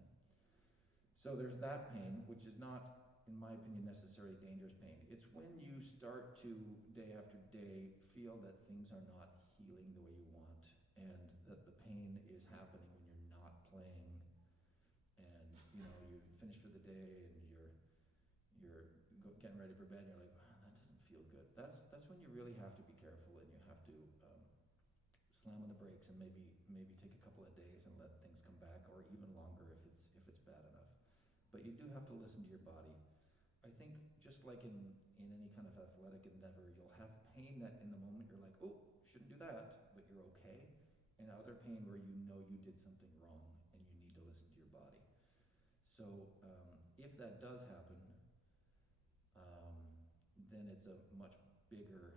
So there's that pain, which is not, in my opinion, necessarily dangerous pain. It's when you start to, day after day, feel that things are not healing the way you want, and that the pain is happening when you're not playing, and you know, you finish for the day, and getting ready for bed, and you're like, wow, that doesn't feel good. That's when you really have to be careful, and you have to slam on the brakes and maybe take a couple of days and let things come back, or even longer if it's bad enough. But you do have to listen to your body. I think just like in any kind of athletic endeavor, you'll have pain that in the moment you're like, oh, shouldn't do that, but you're okay. And other pain where you know you did something wrong and you need to listen to your body. So if that does happen, then it's a much bigger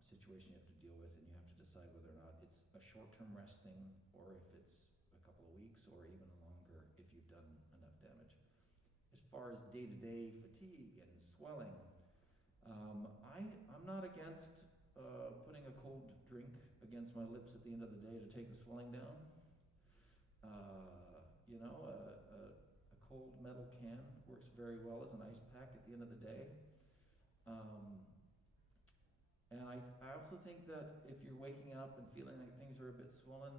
situation you have to deal with, and you have to decide whether or not it's a short-term rest thing, or if it's a couple of weeks, or even longer if you've done enough damage. As far as day-to-day fatigue and swelling, I'm not against putting a cold drink against my lips at the end of the day to take the swelling down. A cold metal can works very well as an ice pack at the end of the day. And I also think that if you're waking up and feeling like things are a bit swollen,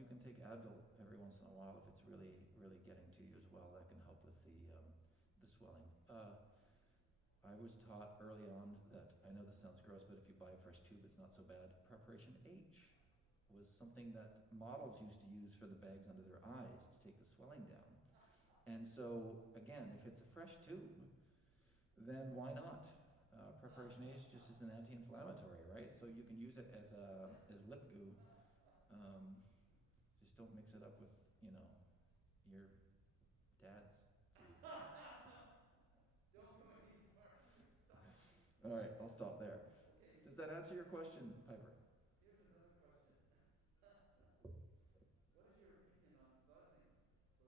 you can take Advil every once in a while if it's really, really getting to you as well. That can help with the swelling. I was taught early on that, I know this sounds gross, but if you buy a fresh tube, it's not so bad. Preparation H was something that models used to use for the bags under their eyes to take the swelling down. And so, again, if it's a fresh tube, then why not? Preparation H just is an anti-inflammatory, right? So you can use it as lip glue. Just don't mix it up with, your dad's food. Don't go any further. All right, I'll stop there. Does that answer your question, Piper? Here's another question. What is your opinion on buzzing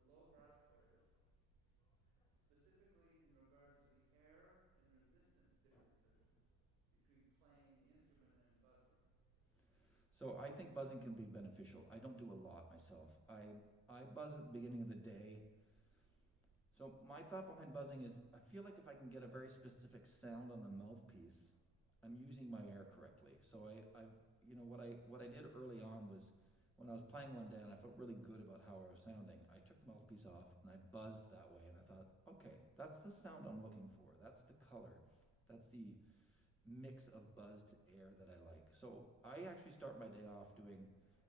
for low brass players, specifically in regard to the air and resistance differences between playing the instrument and buzzing? So I think buzzing can be beneficial. I don't do a lot myself. I buzz at the beginning of the day. So my thought behind buzzing is, I feel like if I can get a very specific sound on the mouthpiece, I'm using my air correctly. So what I did early on was, when I was playing one day and I felt really good about how I was sounding, I took the mouthpiece off and I buzzed that way, and I thought, okay, that's the sound I'm looking for. That's the color. That's the mix of buzzed air that I like. So I actually start my day off doing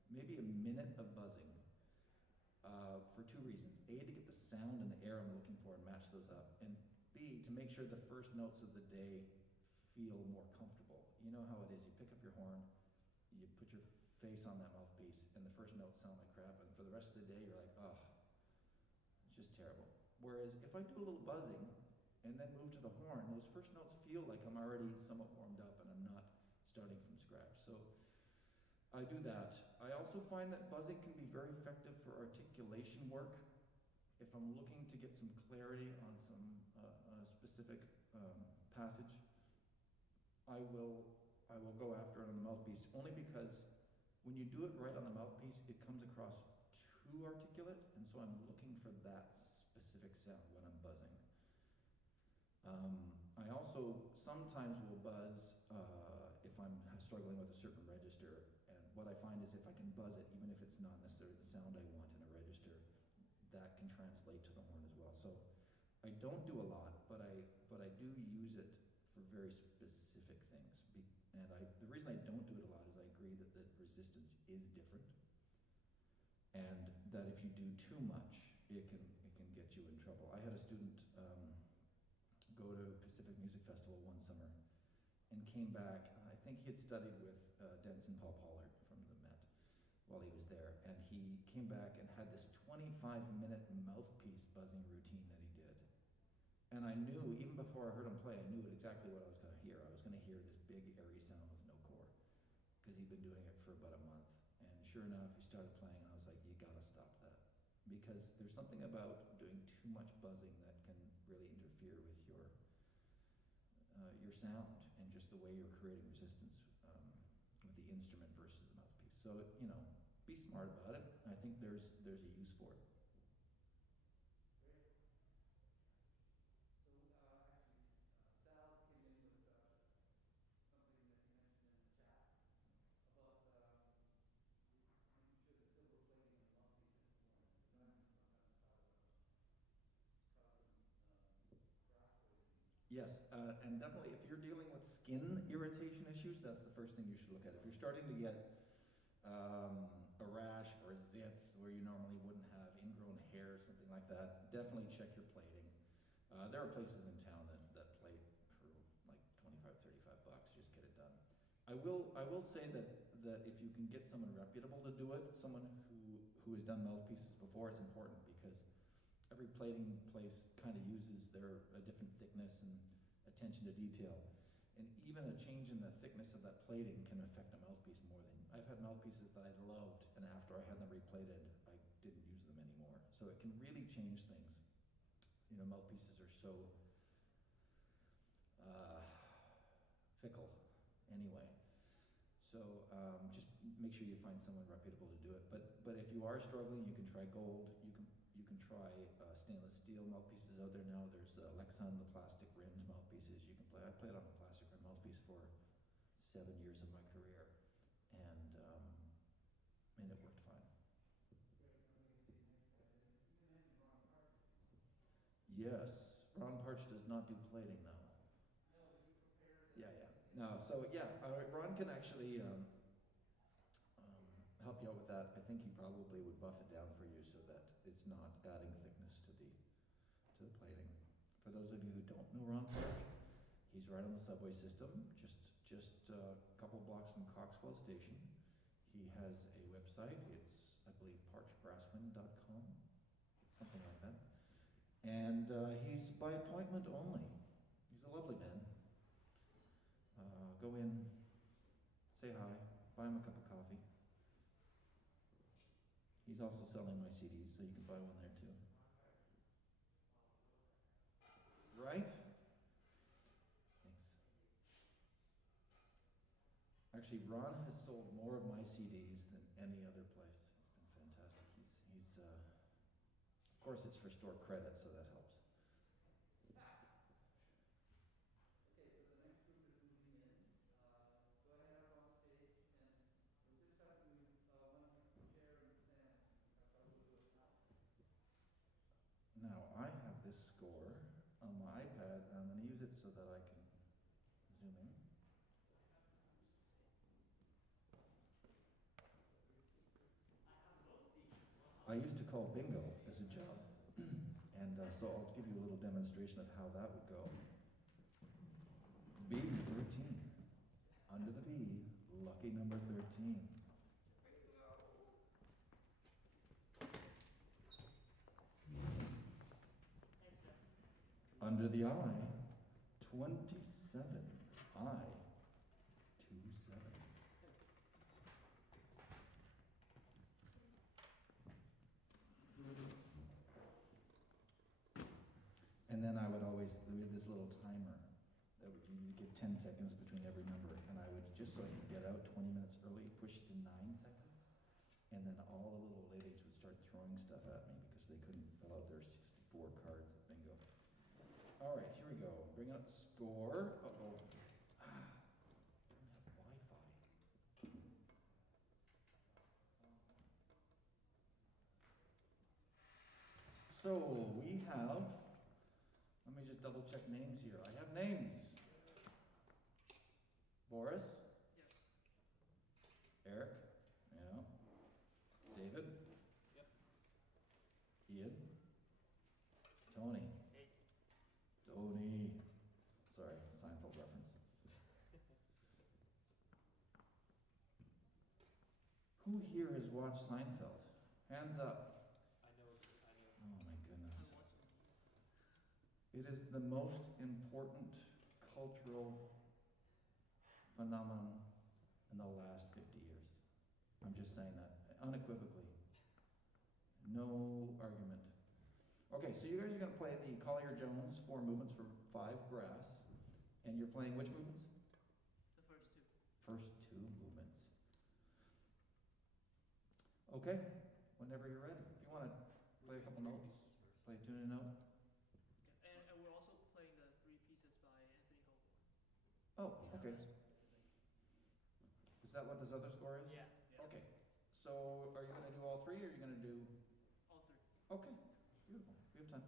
maybe a minute of buzzing for two reasons. A, to get the sound and the air I'm looking for and match those up. And B, to make sure the first notes of the day feel more comfortable. You know how it is. You pick up your horn, you put your face on that mouthpiece, and the first notes sound like crap. And for the rest of the day, you're like, oh, it's just terrible. Whereas if I do a little buzzing and then move to the horn, those first notes feel like I'm already somewhat warmed up and I'm not starting from scratch. So I do that. I also find that buzzing can be very effective for articulation work. If I'm looking to get some clarity on some specific passage, I will go after it on the mouthpiece, only because when you do it right on the mouthpiece, it comes across too articulate, and so I'm looking for that specific sound when I'm buzzing. I also sometimes will buzz if I'm struggling with a certain register, and what I find is if I can buzz it, even if it's not necessarily the sound I want in a register, that can translate to the horn as well. So I don't do a lot, but I do use it for very specific things. And the reason I don't do it a lot is I agree that the resistance is different, and that if you do too much, it can get you in trouble. I had a student go to Pacific Music Festival one summer and came back. I think he had studied with Denson Paul Pollard from the Met while he was there, and he came back and had this 25-minute mouthpiece buzzing routine that he did. And I knew, even before I heard him play, I knew exactly what I was going to hear. I was going to hear this big, airy sound with no core, because he'd been doing it for about a month. And sure enough, he started playing, and I was like, you got to stop that. Because there's something about doing too much buzzing that can really interfere with your sound and just the way you're creating resistance with the instrument versus the mouthpiece. So, be smart about it. I think there's a use for it. Yes, and definitely if you're dealing with skin irritation issues, that's the first thing you should look at. If you're starting to get a rash or zits where you normally wouldn't have ingrown hair or something like that, definitely check your plating. There are places in town that plate for like 25, 35 bucks, just get it done. I will say that if you can get someone reputable to do it, someone who has done mouthpieces before, it's important because every plating place kind of uses a different thickness and attention to detail. And even a change in the thickness of that plating can affect a mouthpiece more than... I've had mouthpieces that I loved, and after I had them replated, I didn't use them anymore. So it can really change things. You know, mouthpieces are so fickle anyway. So just make sure you find someone reputable to do it. But if you are struggling, you can try gold. You can try stainless steel mouthpieces out there now. There's Lexan, the plastic rimmed mouthpieces. You can play. I played on a plastic rim mouthpiece for 7 years of my career, and it worked fine. Yes, Ron Parch does not do plating though. Yeah. No, so yeah, Ron can actually help you out with that. I think he probably would buff it down for you so that it's not adding thickness to the plating. For those of you who don't know Ron Parch, he's right on the subway system, just a couple blocks from Coxwell Station. He has a website. It's, I believe, parchbrassman.com, something like that. And he's by appointment only. He's a lovely man. Go in, say hi, buy him a cup of coffee. He's also selling my CDs, so you can buy one there too. Right? Thanks. Actually, Ron has sold more of my CDs than any other place. It's been fantastic. He's of course it's for store credit, so that helps. Okay, so the next group is moving in. Go ahead up on stage, and we'll just have to move one chair and stand. That's how we'll do it now. Now, I have this score on my iPad, and I'm going to use it so that I can zoom in. I used to call bingo as a job, and so I'll give you a little demonstration of how that would go. B 13. Under the B, lucky number 13. Under the I, 27. I, 27. And then I would always, we had this little timer that you give 10 seconds between every number, and I would, just so I could get out 20 minutes early, push it to 9 seconds, and then all the little ladies would start throwing stuff at me because they couldn't fill out their 64 cards at bingo. All right, here we go. Bring up score. Uh-oh. I don't have Wi-Fi. So we have, let me just double check names here. I have names. Boris? Yes. Eric? Yeah. David? Yep. Ian? Tony? Hey. Tony. Sorry, Seinfeld reference. Who here has watched Seinfeld? Hands up. Oh my goodness. It is the most important cultural phenomenon in the last 50 years. I'm just saying that unequivocally. No argument. Okay, so you guys are going to play the Collier-Jones 4 movements for 5 brass. And you're playing which movements? The first two. First 2 movements. Okay, whenever you're ready. If you want to play a couple notes, play a tune and note. Okay. And we're also playing the 3 pieces by Anthony Hopewell. Oh, okay. Is that what this other score is? Yeah. Okay. So are you going to do all 3 or are you going to do? All 3. Okay, beautiful. We have time.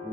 Hello,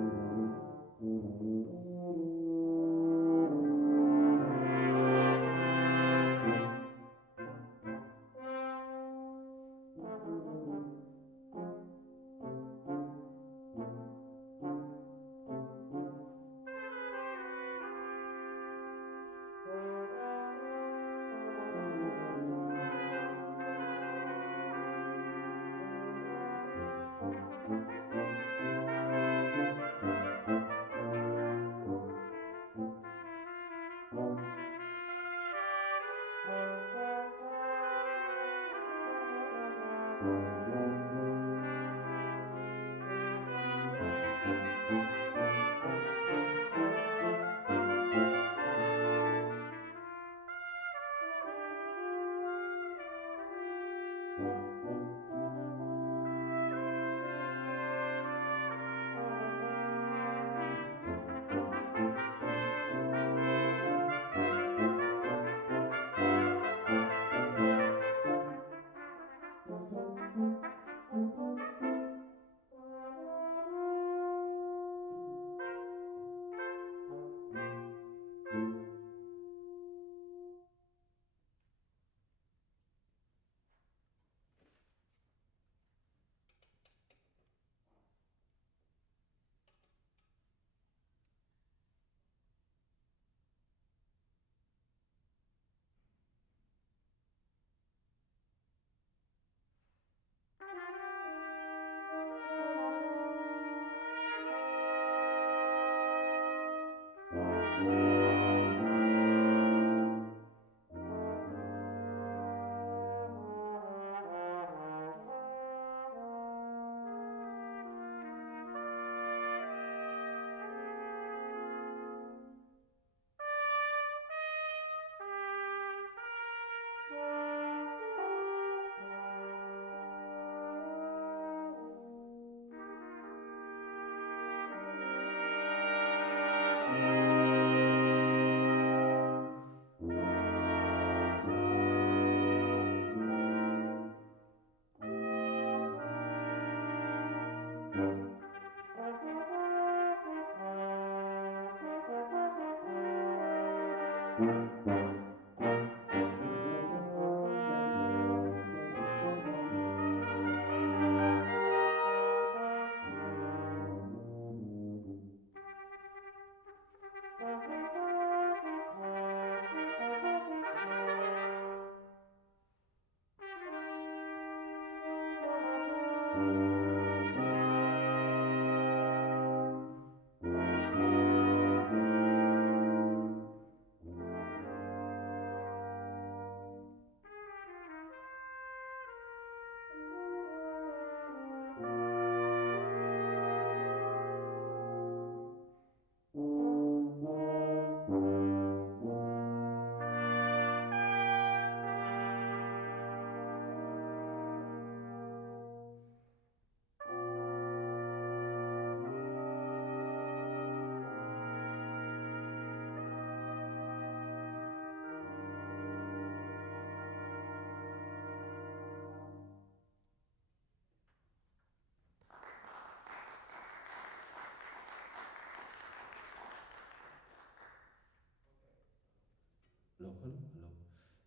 hello, hello.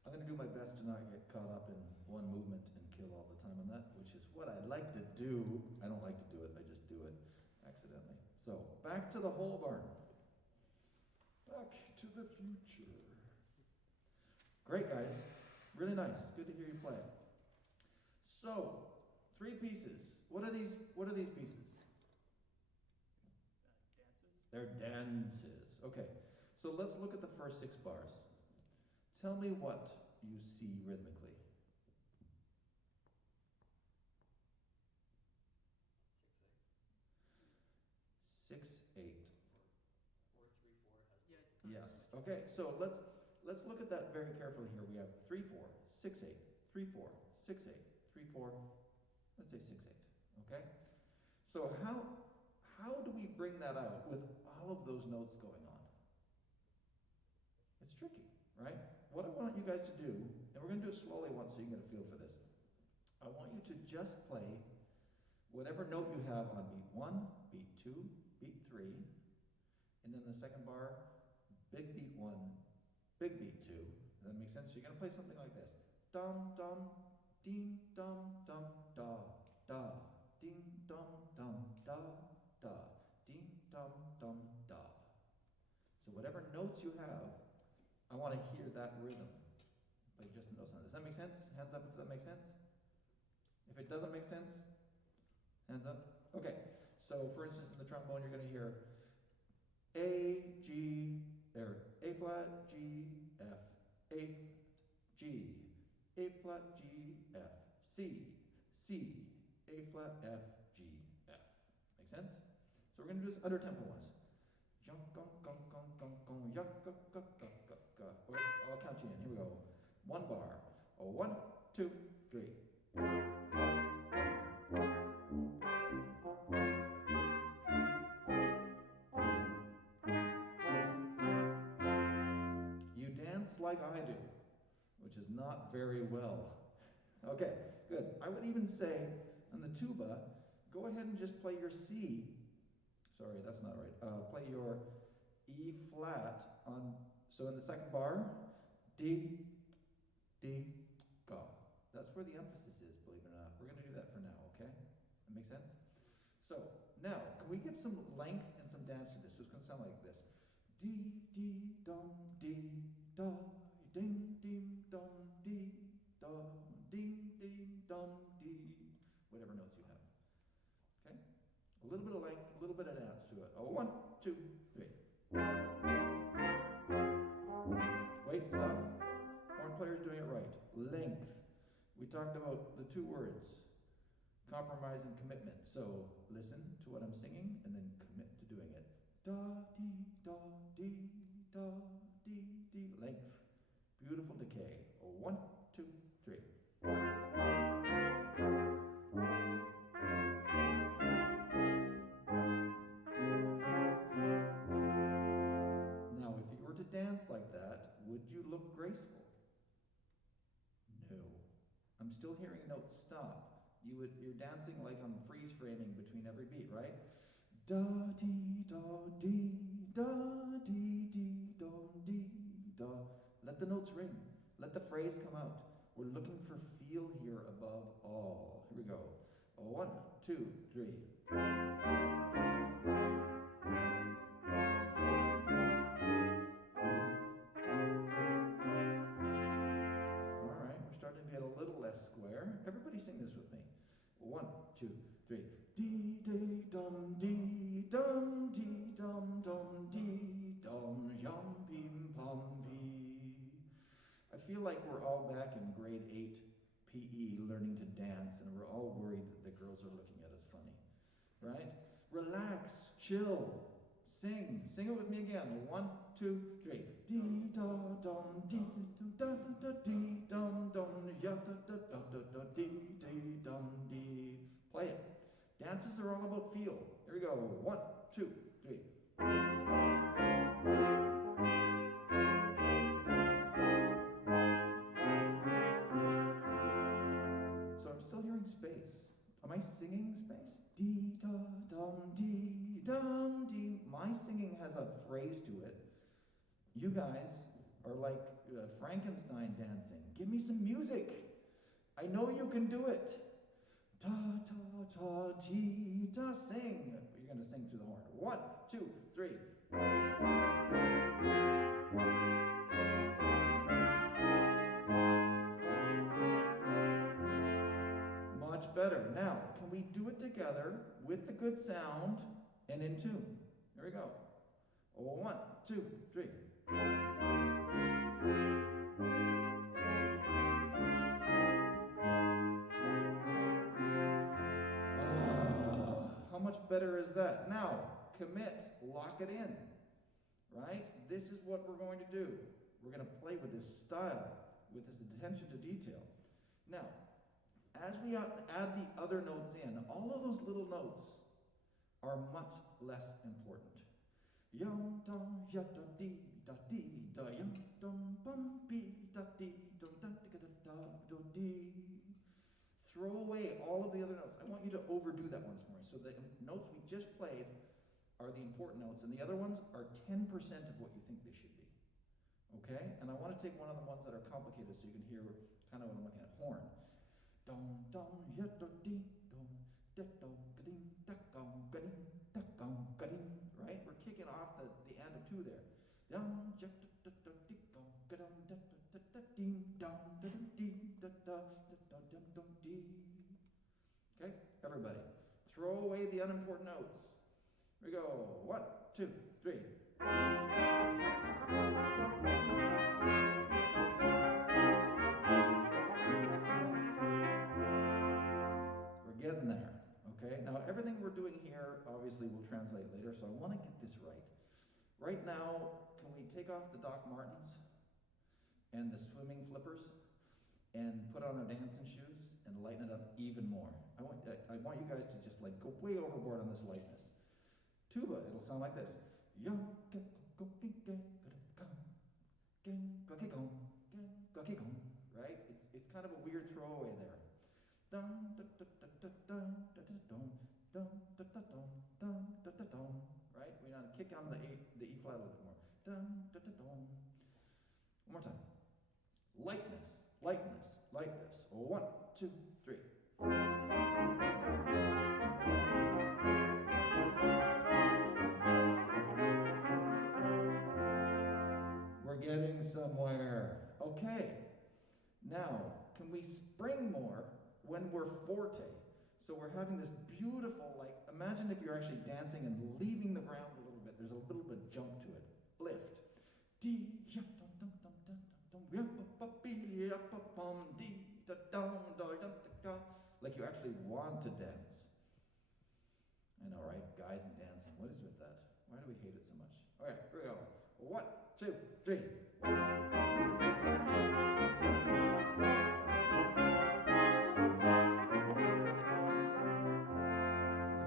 I'm going to do my best to not get caught up in one movement and kill all the time on that, which is what I like to do. I don't like to do it, I just do it accidentally. So, back to the whole barn. Back to the future. Great, guys. Really nice. Good to hear you play. So, 3 pieces. What are these pieces? Dances? They're dances. Okay. So let's look at the first 6 bars. Tell me what you see rhythmically. 6, 8. Or 3/4 has both. Yeah, Yes. Okay. So let's look at that very carefully here. We have 3, 4, 6, 8, 3, 4, 6, 8, 3, 4. Let's say 6, 8. Okay. So how do we bring that out with all of those notes going on? It's tricky, right? What I want you guys to do, and we're going to do it slowly once so you can get a feel for this. I want you to just play whatever note you have on beat 1, beat 2, beat 3, and then the second bar, big beat 1, big beat 2. Does that make sense? So you're going to play something like this. Dum, dum, ding, dum, dum, da, da, ding, dum, dum, da, da, ding, dum, dum, da. So whatever notes you have, I want to hear that rhythm. Play just notes on it. Does that make sense? Hands up if that makes sense. If it doesn't make sense, hands up. Okay. So for instance, in the trombone, you're going to hear A, G, or A flat, G, F, A, G, A flat, G, F, C, C, A flat, F, G, F. Make sense? So we're going to do this other tempo ones. I'll count you in. Here we go. 1 bar. 1, 2, 3. You dance like I do, which is not very well. Okay, good. I would even say on the tuba, go ahead and just play your C. Sorry, that's not right. Play your E flat on, so in the second bar, D, D, Ga. That's where the emphasis is, believe it or not. We're going to do that for now, okay? That make sense? So, now, can we give some length and some dance to this? So it's going to sound like this. D, D, dum, D, da, ding, ding, dum, D, da, ding, ding, dum, D. Whatever notes you have. Okay? A little bit of length, a little bit of dance to it. 1, 2, 3. Wait, stop. Horn player's doing it right. Length. We talked about the 2 words, compromise and commitment. So listen to what I'm singing and then commit to doing it. Da, dee, da, dee, da, dee, dee. Length. Beautiful decay. 1, 2, 3. Now, if you were to dance like that, would you look graceful? No. I'm still hearing notes stop. You're dancing like I'm freeze framing between every beat, right? Da dee da dee da dee dee dum dee da. Let the notes ring. Let the phrase come out. We're looking for feel here above all. Here we go. 1, 2, 3. All right, we're starting to get a little less square. Everybody sing this with me. 1, 2, 3. Dee dee dum dee dum dee dum dum dee dum yum bim pum bee. I feel like we're all back in grade 8 PE learning to dance, and we're all worried that the girls are looking at us funny, right? Relax, chill, sing it with me again. 1, 2, 3. Dee da dum dee da da da dee dum dum ya da da da da da dee dee dum dee. Play it. Dances are all about feel. Here we go. 1, 2, 3. So I'm still hearing space. Am I singing space? Dee da dum dee dum dee. My singing has a phrase to it. You guys are like Frankenstein dancing. Give me some music. I know you can do it. Ta ta ta ti ta sing. You're going to sing through the horn. 1, 2, 3. Much better. Now, can we do it together with the good sound and in tune? Here we go. 1, 2, 3. How much better is that? Now, commit, lock it in, right? This is what we're going to do. We're going to play with this style, with this attention to detail. Now, as we add the other notes in, all of those little notes are much less important. Yum dum ya da dee da dee da yum dum bum bee da dee dum da da da da dee. Throw away all of the other notes. I want you to overdo that once more. So the notes we just played are the important notes, and the other ones are 10% of what you think they should be. Okay? And I want to take one of the ones that are complicated so you can hear kind of what I'm looking at. Horn. Dum dum ya do dee dum da dum ga ding da gum ga ding da gum ga ding. Right? We're kicking off the end of two there. Dum ja da da da dee gum ga dum da da da da ding dum da dum dee da da da da dum dum dee. Okay? Everybody, throw away the unimportant notes. Here we go. 1, 2, 3. We're getting there. Okay? Now, everything we're doing here, obviously, will translate later, so I want to get this right. Right now, can we take off the Doc Martens and the swimming flippers and put on our dancing shoes and lighten it up even more? I want you guys to just like go way overboard on this lightness. Tuba, it'll sound like this. Right? It's kind of a weird throwaway there. Right? We want to kick on the E flat a little bit more. One more time. Lightness, lightness, lightness. 1, 2, 3. We're getting somewhere. Okay. Now, can we spring more when we're forte? So we're having this beautiful, like, imagine if you're actually dancing and leaving the ground a little bit. There's a little bit of jump to it. Lift. Like you actually want to dance. I know, right? Guys and dancing. What is with that? Why do we hate it so much? All right, here we go. 1, 2, 3.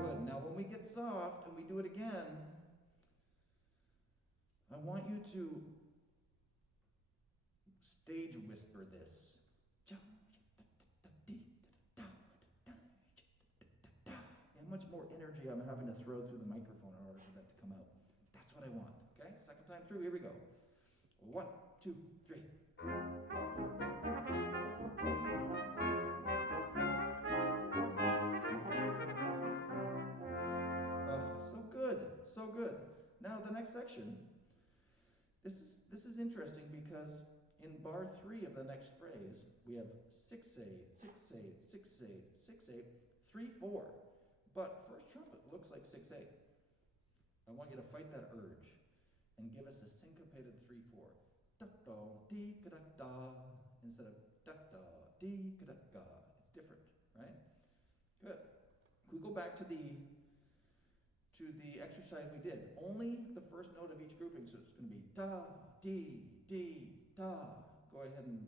Good. Now, when we get soft and we do it again, I want you to stage whisper this. And much more energy I'm having to throw through the microphone in order for that to come out. That's what I want. Okay? Second time through. Here we go. 1, 2, 3. So good. So good. Now the next section. This is interesting because in bar 3 of the next phrase, we have 6/8, 6/8, 6/8, 6/8, 3/4. But first trumpet looks like 6/8. I want you to fight that urge and give us a syncopated 3/4. Da da dee da da instead of da da dee da da. It's different, right? Good. Can we go back to the exercise we did? Only the first note of each grouping, so it's going to be da dee dee da. Go ahead and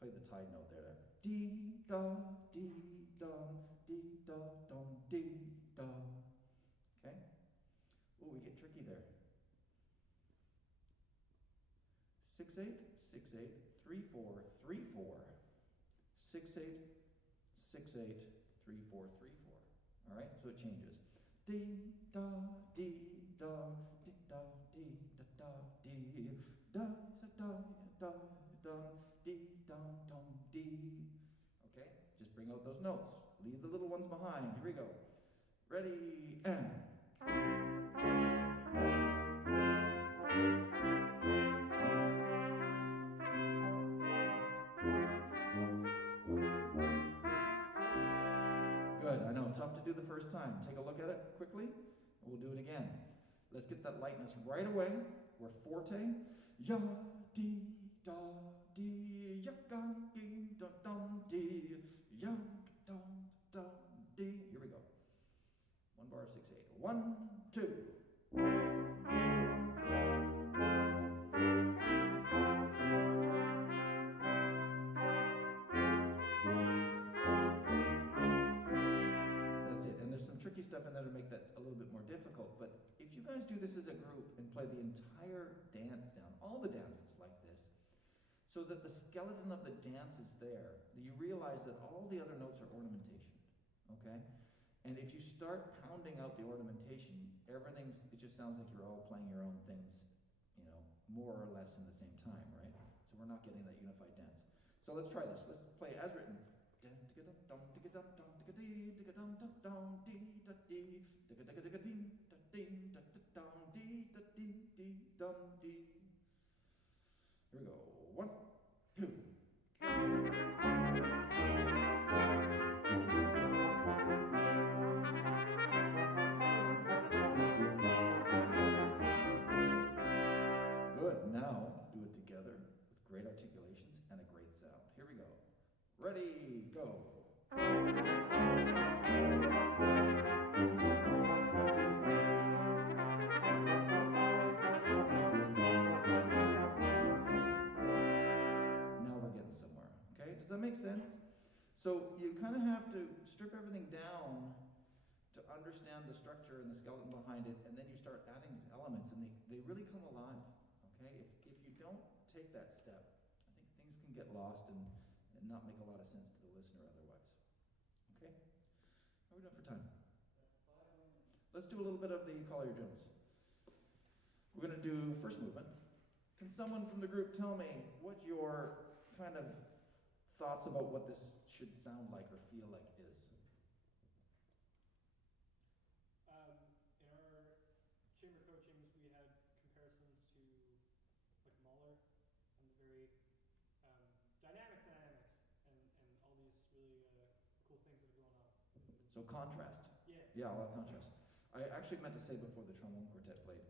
play the tied note there. Dee da dee dum. Dee da dum dee da. Okay? Oh, we get tricky there. 6/8, 6/8, 3/4, 3/4. 6/8, 6/8, 3/4, 3/4. All right? So it changes. Dee da dee da dee da dee da da dee da da da dum dee dum dum dee. Okay? Just bring out those notes. Leave the little ones behind. Here we go. Ready, and. Good. I know, tough to do the first time. Take a look at it quickly, and we'll do it again. Let's get that lightness right away. We're forte. Ya, dee, da, dee, ya, ga, dee, da, dum, dee, ya, dum, dum, dee. Here we go. One bar of 6/8. 1, 2. That's it. And there's some tricky stuff in there to make that a little bit more difficult. But if you guys do this as a group and play the entire dance down, all the dances like this, so that the skeleton of the dance is there, you realize that all the other notes are ornamentation. Okay? And if you start pounding out the ornamentation, it just sounds like you're all playing your own things, more or less in the same time, right? So we're not getting that unified dance. So let's try this. Let's play as written. Here we go. 1, 2. Good. Now do it together with great articulations and a great sound. Here we go. Ready, go. Now we're getting somewhere. Okay? Does that make sense? So you kind of have to strip everything down to understand the structure and the skeleton behind it, and then you start adding these elements, and they really come alive. Okay? If you don't take that step, I think things can get lost and not make a lot of sense to the listener otherwise. Okay? How are we doing for time? Let's do a little bit of the Collier Jones. We're going to do first movement. Can someone from the group tell me what your kind of thoughts about what this should sound like or feel like is? In our chamber coachings, we had comparisons to like Mahler and the very dynamics and all these really cool things that are going on. So contrast. Yeah. Yeah, a lot of contrast. I actually meant to say before the trombone quartet played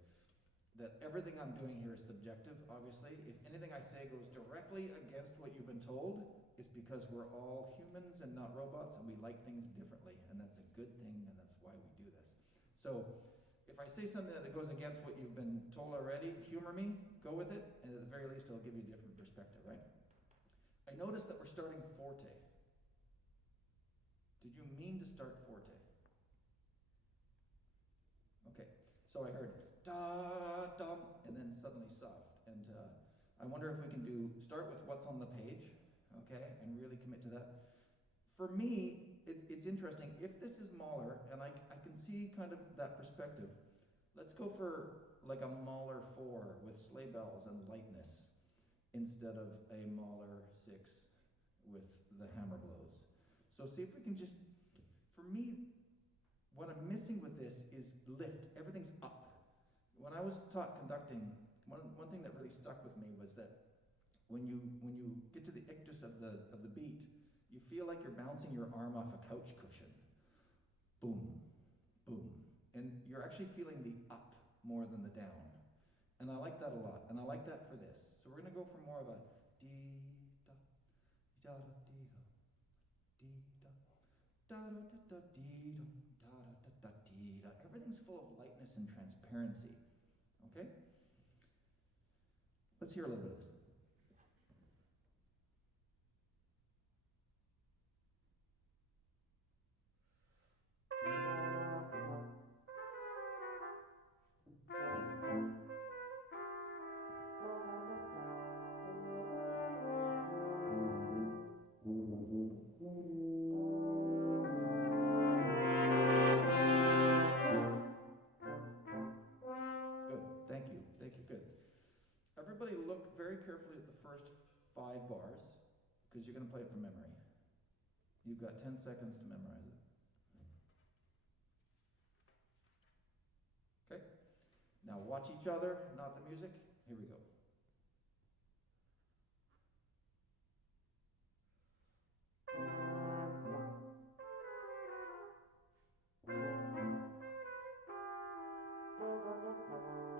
that everything I'm doing here is subjective, obviously. If anything I say goes directly against what you've been told, it's because we're all humans and not robots, and we like things differently, and that's a good thing, and that's why we do this. So if I say something that goes against what you've been told already, humor me, go with it, and at the very least, I'll give you a different perspective, right? I noticed that we're starting forte. Did you mean to start forte? Okay, so I heard da, dum, and then suddenly soft. And I wonder if we can start with what's on the page, okay, and really commit to that. For me, it's interesting. If this is Mahler, and I can see kind of that perspective, let's go for like a Mahler 4 with sleigh bells and lightness instead of a Mahler 6 with the hammer blows. So see if we can just, for me, what I'm missing with this is lift. Everything's up. When I was taught conducting, one thing that really stuck with me was that when you get to the ictus of the beat, you feel like you're bouncing your arm off a couch cushion. Boom, boom. And you're actually feeling the up more than the down. And I like that a lot. And I like that for this. So we're going to go for more of a dee da da da dee da dee da da da da dee da da da da dee da. Everything's full of lightness and transparency. Okay? Let's hear a little bit of this. Good. Thank you. Thank you. Good. Everybody look very carefully at the first 5 bars, because you're going to play it from memory. You've got 10 seconds to memorize it. Okay? Now watch each other, not the music. Here we go.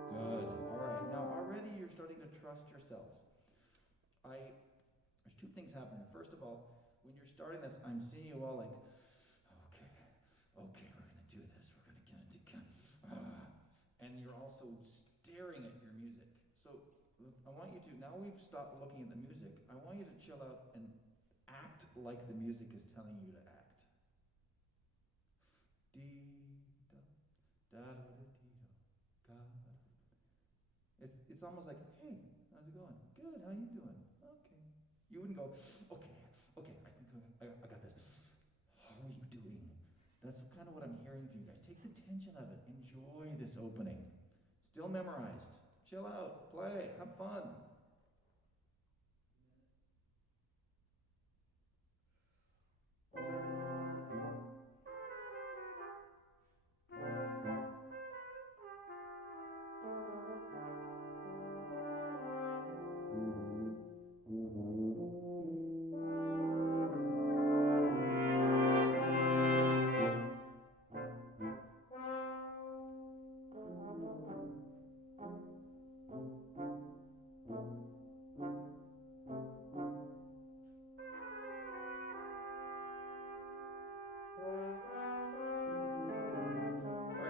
Good. All right. Now already you're starting to trust yourselves. There's 2 things happening. First of all, when you're starting this, I'm seeing you all like, okay, we're going to do this. We're going to get it together. And you're also staring at your music. So I want you to, now we've stopped looking at the music, I want you to chill out and act like the music is telling you to act. Dee da da da da dee da ga. It's almost like, hey, how's it going? Good, how you doing? Okay. You wouldn't go, okay, I think I got this. How are you doing? That's kind of what I'm hearing from you guys. Take the tension of it. Enjoy this opening. Still memorized. Chill out, play, have fun.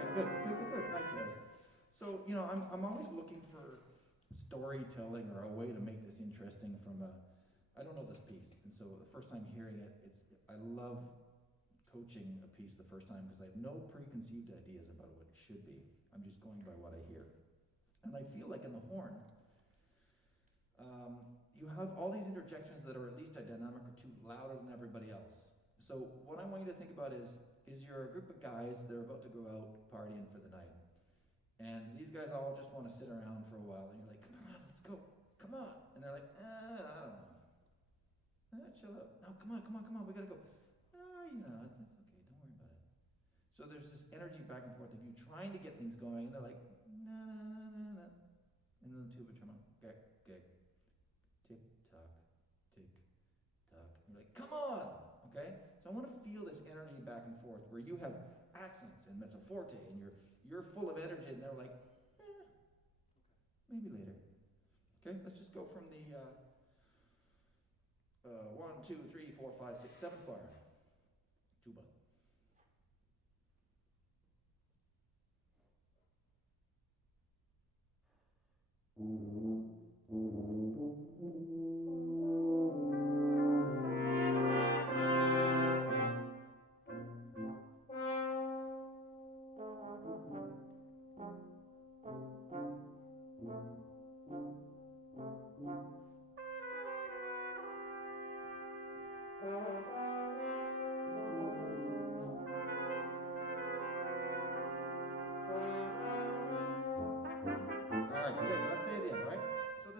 Good. Nice, you guys. So, I'm always looking for storytelling or a way to make this interesting from I don't know this piece. And so the first time hearing it, I love coaching a piece the first time because I have no preconceived ideas about what it should be. I'm just going by what I hear. And I feel like in the horn, you have all these interjections that are at least a dynamic or two louder than everybody else. So what I want you to think about is you're a group of guys, they're about to go out partying for the night. And these guys all just want to sit around for a while, and you're like, come on, let's go, come on. And they're like, I don't know. Chill out. No, come on, we gotta go. It's okay, don't worry about it. So there's this energy back and forth of you trying to get things going, and they're like, nah. And then the tuba turn on, okay. Tick tock, tick tock. And you're like, come on, okay? So I want to feel this energy back and forth where you have accents and mezzo forte and you're full of energy and they're like, maybe later. Okay, let's just go from the 1, 2, 3, 4, 5, 6, 7th bar. Tuba.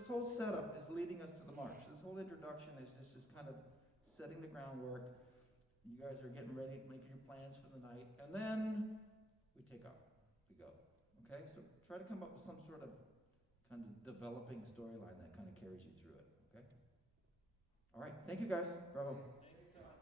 Whole setup is leading us to the march. This whole introduction is just kind of setting the groundwork. You guys are getting ready, making your plans for the night, and then we take off. We go. Okay? So try to come up with some sort of kind of developing storyline that kind of carries you through it. Okay? All right. Thank you guys. Bravo. Thank you so much.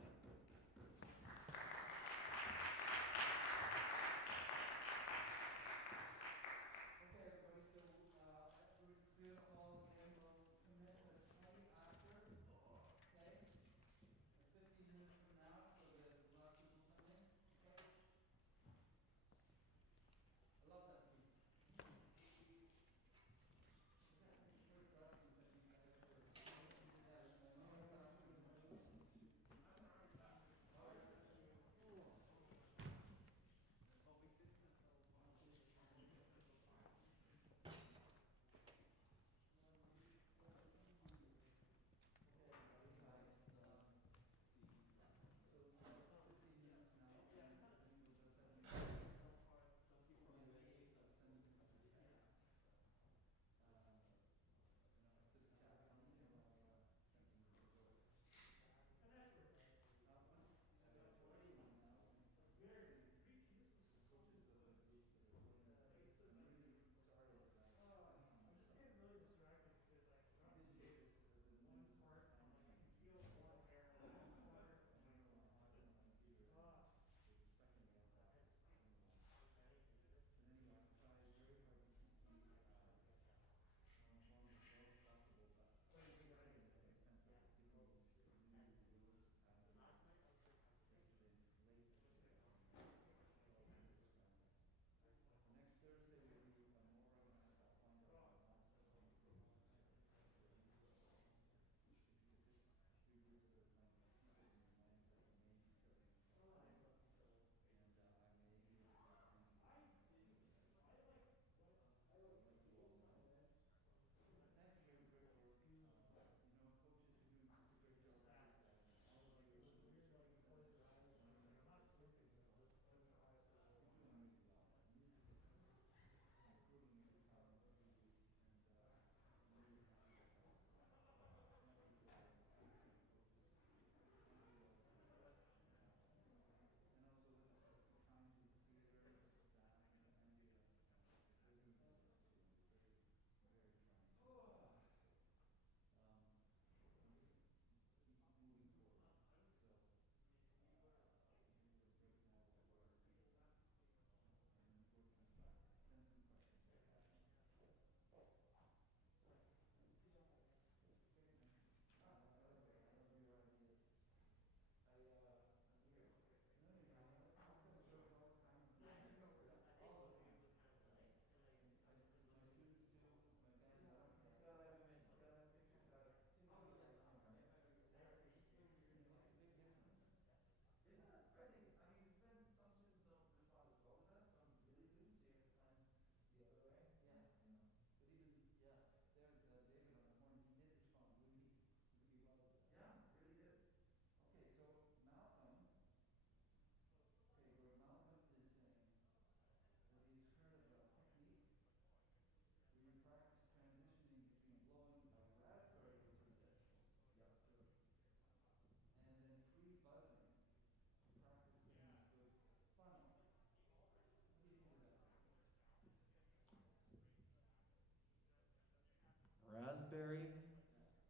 raspberry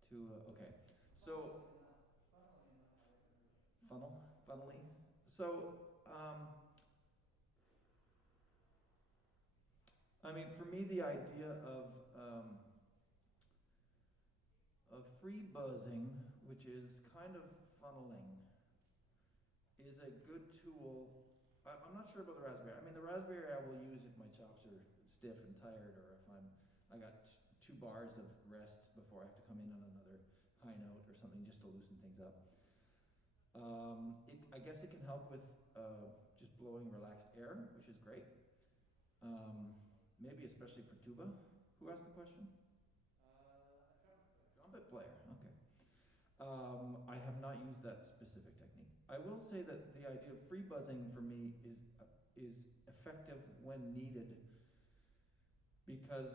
to, okay. So, funnily. So, I mean, for me, the idea of free buzzing, which is kind of funneling, is a good tool. I'm not sure about the raspberry. I mean, the raspberry I will use if my chops are stiff and tired, or if I got two bars of rest before I have to come in on another high note or something, just to loosen things up. I guess it can help with just blowing relaxed air, which is great. Maybe especially for tuba. Who asked the question? A trumpet player. Okay. I have not used that specific technique. I will say that the idea of free buzzing for me is effective when needed, because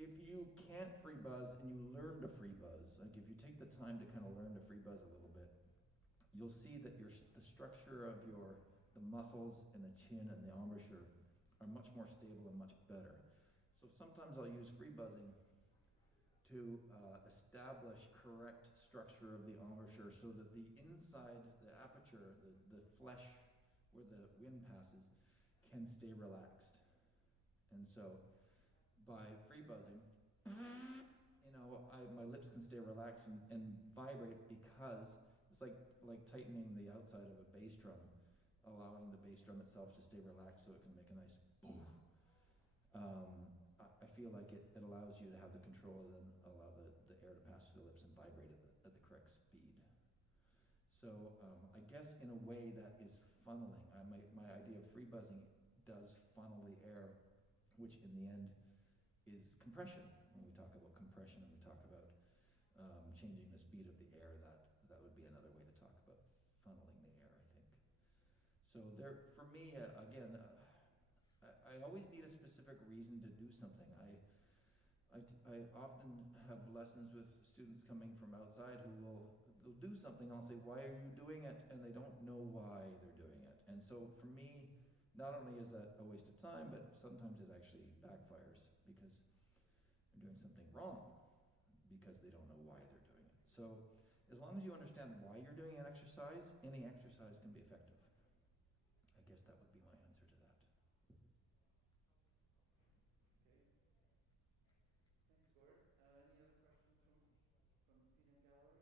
if you can't free buzz and you learn to free buzz, like if you take the time to kind of learn to free buzz a little bit, you'll see that the structure of the muscles and the chin and the embouchure are much more stable and much better. So sometimes I'll use free buzzing to establish correct structure of the embouchure so that the inside, the aperture, the flesh where the wind passes can stay relaxed. And so by free buzzing, my lips can stay relaxed and vibrate, because it's like tightening the outside of a bass drum, allowing the bass drum itself to stay relaxed so it can make a nice boom. I feel like it allows you to have the control and then allow the air to pass through the lips and vibrate at the correct speed. So I guess in a way that is funneling. My idea of free buzzing does funnel the air, which in the end is compression. When we talk about compression and we talk about changing the speed of the air, that would be another way to talk about funneling the air, I think. So for me, again, I always need a specific reason to do something. I often have lessons with students coming from outside they'll do something, I'll say, why are you doing it? And they don't know why they're doing it. And so for me, not only is that a waste of time, but sometimes it actually backfires, because I'm doing something wrong because they don't know why they're doing it. So as long as you understand why you're doing an exercise, any exercise can be effective. I guess that would be my answer to that. Thanks, Gord. Any other questions from the peanut gallery?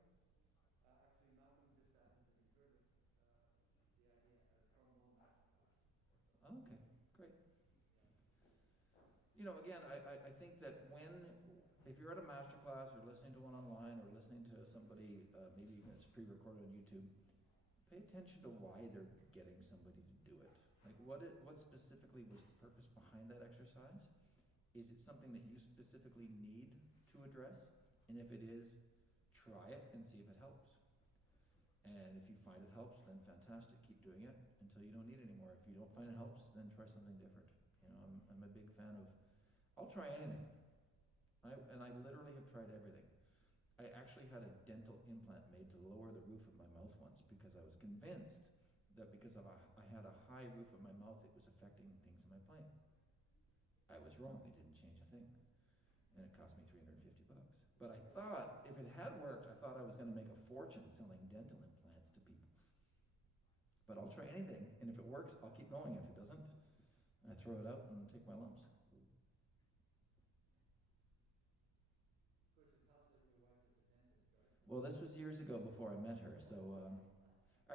Actually, Malcolm just asked if you've heard of the idea of a trombone masterclass. Oh, okay, great. Again, I think that if you're at a masterclass or listening to one online or listening to somebody, maybe even it's pre-recorded on YouTube, pay attention to why they're getting somebody to do it. Like what specifically was the purpose behind that exercise? Is it something that you specifically need to address? And if it is, try it and see if it helps. And if you find it helps, then fantastic, keep doing it until you don't need it anymore. If you don't find it helps, then try something different. I'm a big fan of, I'll try anything. And I literally have tried everything. I actually had a dental implant made to lower the roof of my mouth once, because I was convinced that because I had a high roof of my mouth, it was affecting things in my playing. I was wrong. It didn't change a thing. And it cost me $350. But I thought if it had worked, I thought I was going to make a fortune selling dental implants to people. But I'll try anything, and if it works, I'll keep going. If it doesn't, I throw it out and take my lumps. Well, this was years ago before I met her, so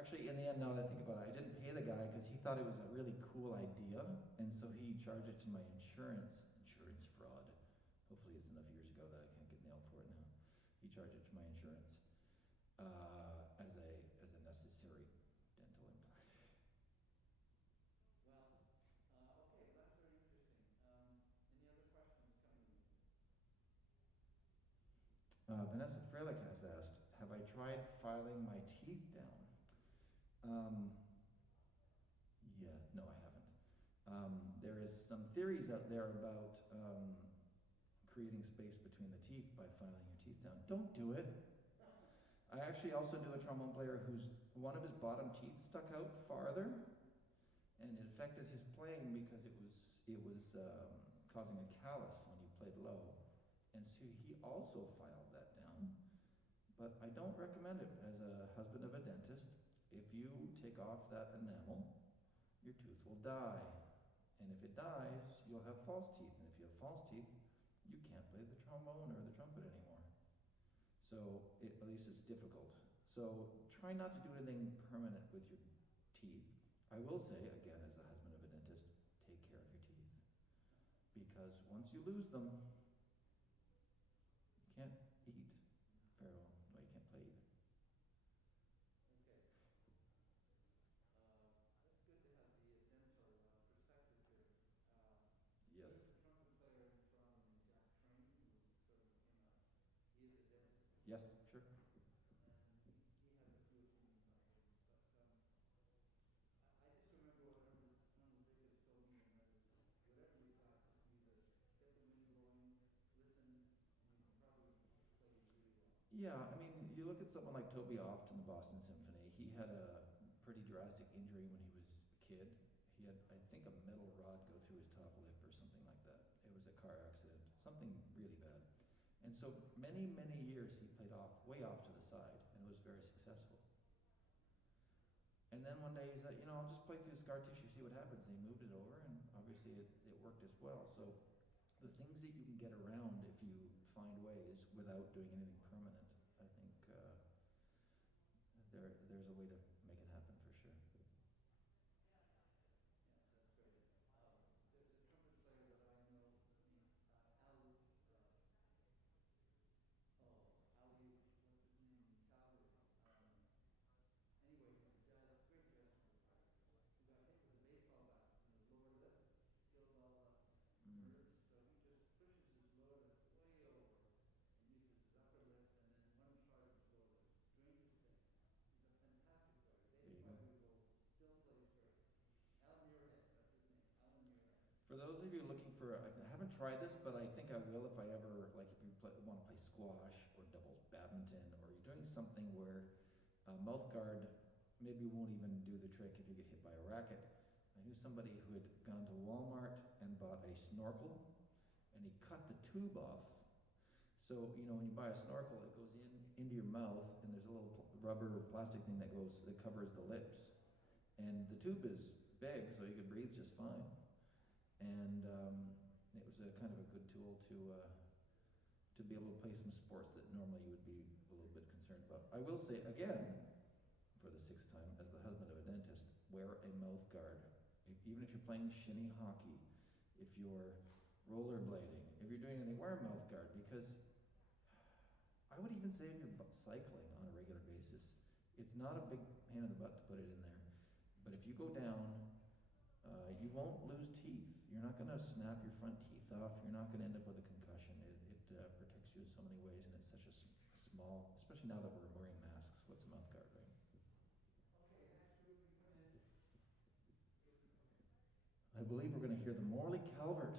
actually, in the end, now that I think about it, I didn't pay the guy because he thought it was a really cool idea, and so he charged it to my insurance fraud. Hopefully it's enough years ago that I can't get nailed for it now. He charged it to my insurance as a necessary dental implant. Well, okay, well, that's very interesting. Any other questions coming in? Vanessa Freilich has asked, have I tried filing my teeth down? Yeah, no, I haven't. There is some theories out there about creating space between the teeth by filing your teeth down. Don't do it. I actually also knew a trombone player whose one of his bottom teeth stuck out farther, and it affected his playing because it was causing a callus when you played low. And so he also filed that down. But I don't recommend it as a husband of a dentist. If you take off that enamel, your tooth will die. And if it dies, you'll have false teeth. And if you have false teeth, you can't play the trombone or the trumpet anymore. So at least it's difficult. So try not to do anything permanent with your teeth. I will say, again, as the husband of a dentist, take care of your teeth. Because once you lose them, you can't eat very well. Well, you can't play either. Okay. That's good to have the dental perspective here. Yes. There's a trumpet player in Toronto named Jack Train who sort of became a, he is a dentist. Yes, sure. And he has a few opinions on things. But I just remember what Herman Vickers told me, and that is, whatever you practice music, get the wind blowing, listen, and you can probably play really well. Yeah, I mean, you look at someone like Toby Oft in the Boston Symphony. He had a pretty drastic injury when he was a kid. He had, I think, a metal rod go through his top lip or something like that. It was a car accident, something really bad. And so many, many years he played way off to the side, and was very successful. And then one day he said, I'll just play through the scar tissue, see what happens. And he moved it over, and obviously it worked as well. So the things that you can get around if you find ways without doing anything permanent, I think there's a way to make it happen for sure. Yeah, that's great. There's a trumpet player that I know named Ali, what's his name in Calgary? Anyway, he's a great jazz trumpet player. Who got hit with a baseball bat in his lower lip, killed all the nerves. So he just pushes his lower lip way over and uses his upper lip and then one part of his lower lip. Strangest thing. He's a fantastic player. There you 85 go. years old, still plays great. Al Muirhead, that's his name, Alan Muirhead. For those of you looking for, I haven't tried this, but I think I will if I ever, like if you want to play squash or doubles badminton, or you're doing something where mouth guard maybe won't even do the trick if you get hit by a racket. I knew somebody who had gone to Walmart and bought a snorkel, and he cut the tube off. So, when you buy a snorkel, it goes into your mouth, and there's a little rubber or plastic thing that covers the lips. And the tube is big, so you can breathe just fine. And it was a kind of a good tool to be able to play some sports that normally you would be a little bit concerned about. I will say again, for the sixth time, as the husband of a dentist, wear a mouth guard. Even if you're playing shinny hockey, if you're rollerblading, if you're doing anything, wear a mouth guard, because I would even say if you're cycling on a regular basis, it's not a big pain in the butt to put it in there. But if you go down, you won't lose teeth. You're not going to snap your front teeth off. You're not going to end up with a concussion. It protects you in so many ways, and it's such a small, especially now that we're wearing masks. What's a mouth guard, right? Okay, next group we come in. I believe we're going to hear the Morley Calvert.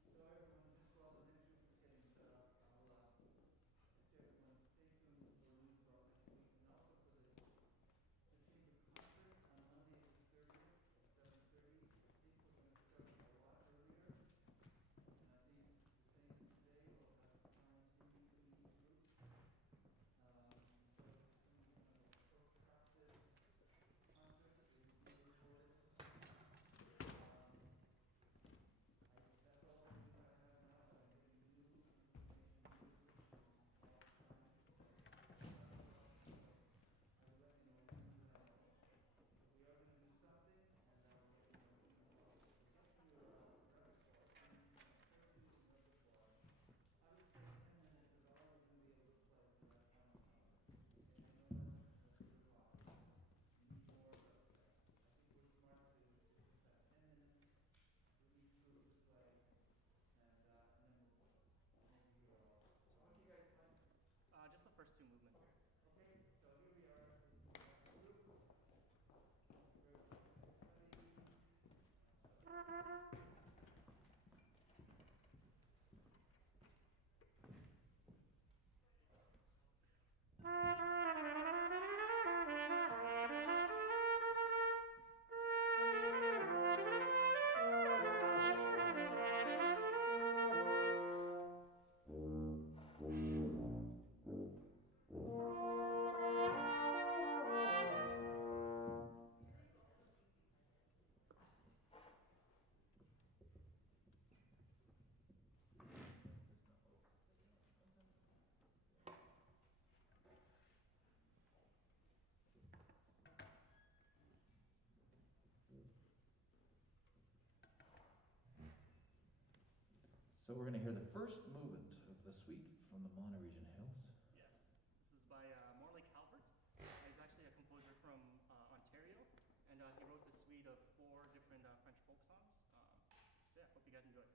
So everyone, just while the next group is getting set up, I'll ask everyone to stay tuned for news about next week, and also for the chamber concert on Monday the 30th at 7:30. I think we're going to start a lot earlier. So we're going to hear the first movement of the suite from the Monterey Hills. Yes, this is by Morley Calvert. He's actually a composer from Ontario, and he wrote this suite of 4 different French folk songs. So yeah, hope you guys enjoy.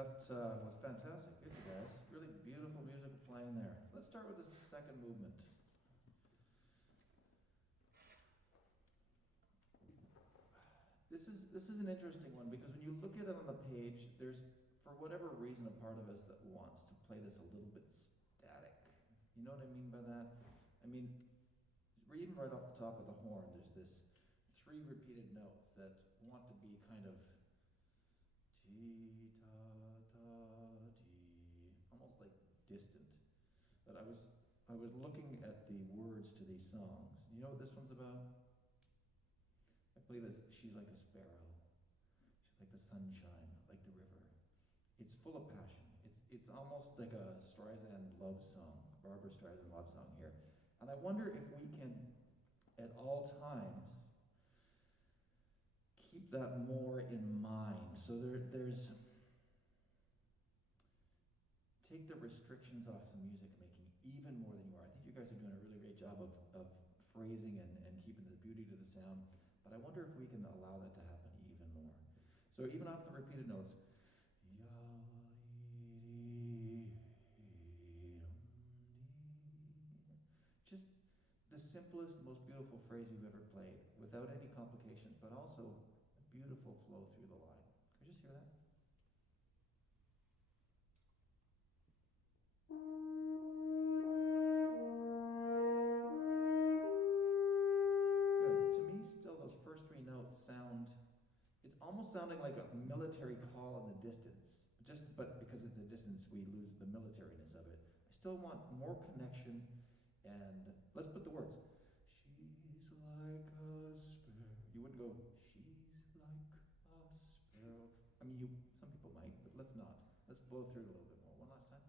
That was fantastic. Good, you guys. Really beautiful musical playing there. Let's start with the second movement. This is an interesting one because when you look at it on the page, there's, for whatever reason, a part of us that wants to play this a little bit static. You know what I mean by that? I mean, reading right off the top of the horn, there's this 3 repeated notes that want to be kind of tee ta ta tee, almost like distant. But I was looking at the words to these songs. You know what this one's about? I believe it's she's like a sparrow. She's like the sunshine, like the river. It's full of passion. It's almost like a Streisand love song, Barbara Streisand love song here. And I wonder if we can, at all times, keep that more in mind. So there's take the restrictions off the music making even more than you are. I think you guys are doing a really great job of phrasing and keeping the beauty to the sound. But I wonder if we can allow that to happen even more. So even off the repeated notes, just the simplest, most beautiful phrase you've ever played, without any complications, but also a beautiful flow through the line. Can you just hear that? Good. To me, still those first 3 notes sound, it's almost sounding like a military call in the distance. But because it's a distance, we lose the militariness of it. I still want more connection, and let's put the words. She's like a sparrow. You wouldn't go, she's like a sparrow. I mean, some people might, but let's not. Let's blow through it a little bit more. One last time.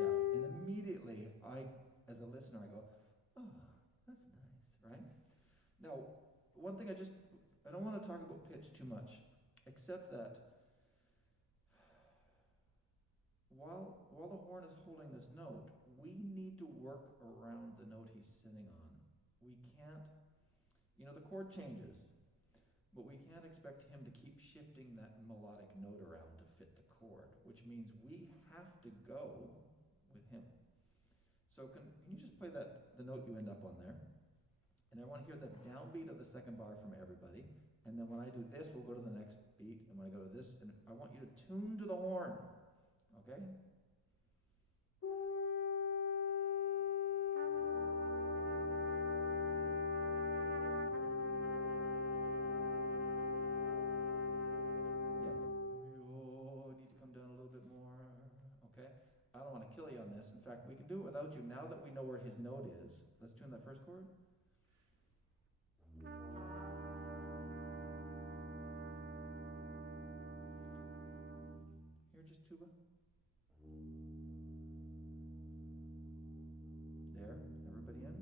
Yeah, and immediately as a listener, I go, oh, that's nice, right? Now, one thing I don't want to talk about pitch too much, except that while the horn is holding this note, we need to work around the note he's sitting on. We can't, the chord changes, but we can't expect him to keep shifting that melodic note around to fit the chord, which means we have to go with him. So can you just play the note you end up on there? And I want to hear the downbeat of the second bar from everybody. And then when I do this, we'll go to the next beat. And when I go to this, and I want you to tune to the horn. Okay? Need to come down a little bit more. Okay? I don't want to kill you on this. In fact, we can do it without you. Now that we know where his note is, let's tune that first chord. Here, just tuba. There, everybody in?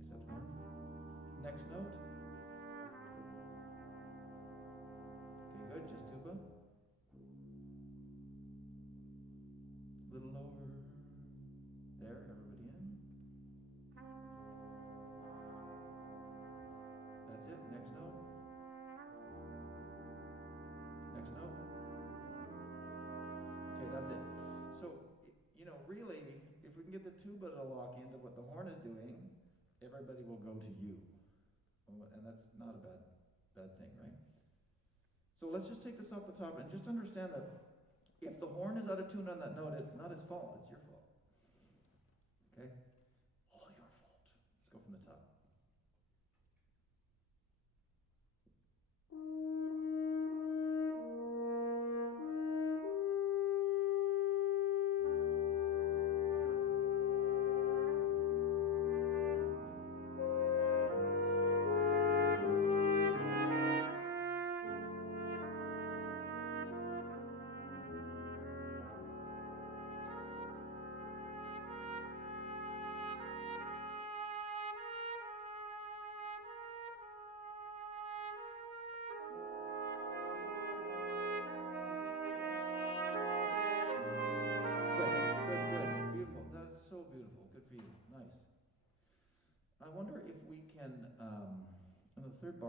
Except horn. Next note. Okay, good, just tuba. A little lower. There, everybody in. That's it, next note. Next note. Okay, that's it. So, really, if we can get the tuba to lock into what the horn is doing, everybody will go to you. And that's not a bad thing, right? So let's just take this off the top and just understand that if the horn is out of tune on that note, it's not his fault, it's your fault. Okay? All your fault. Let's go from the top.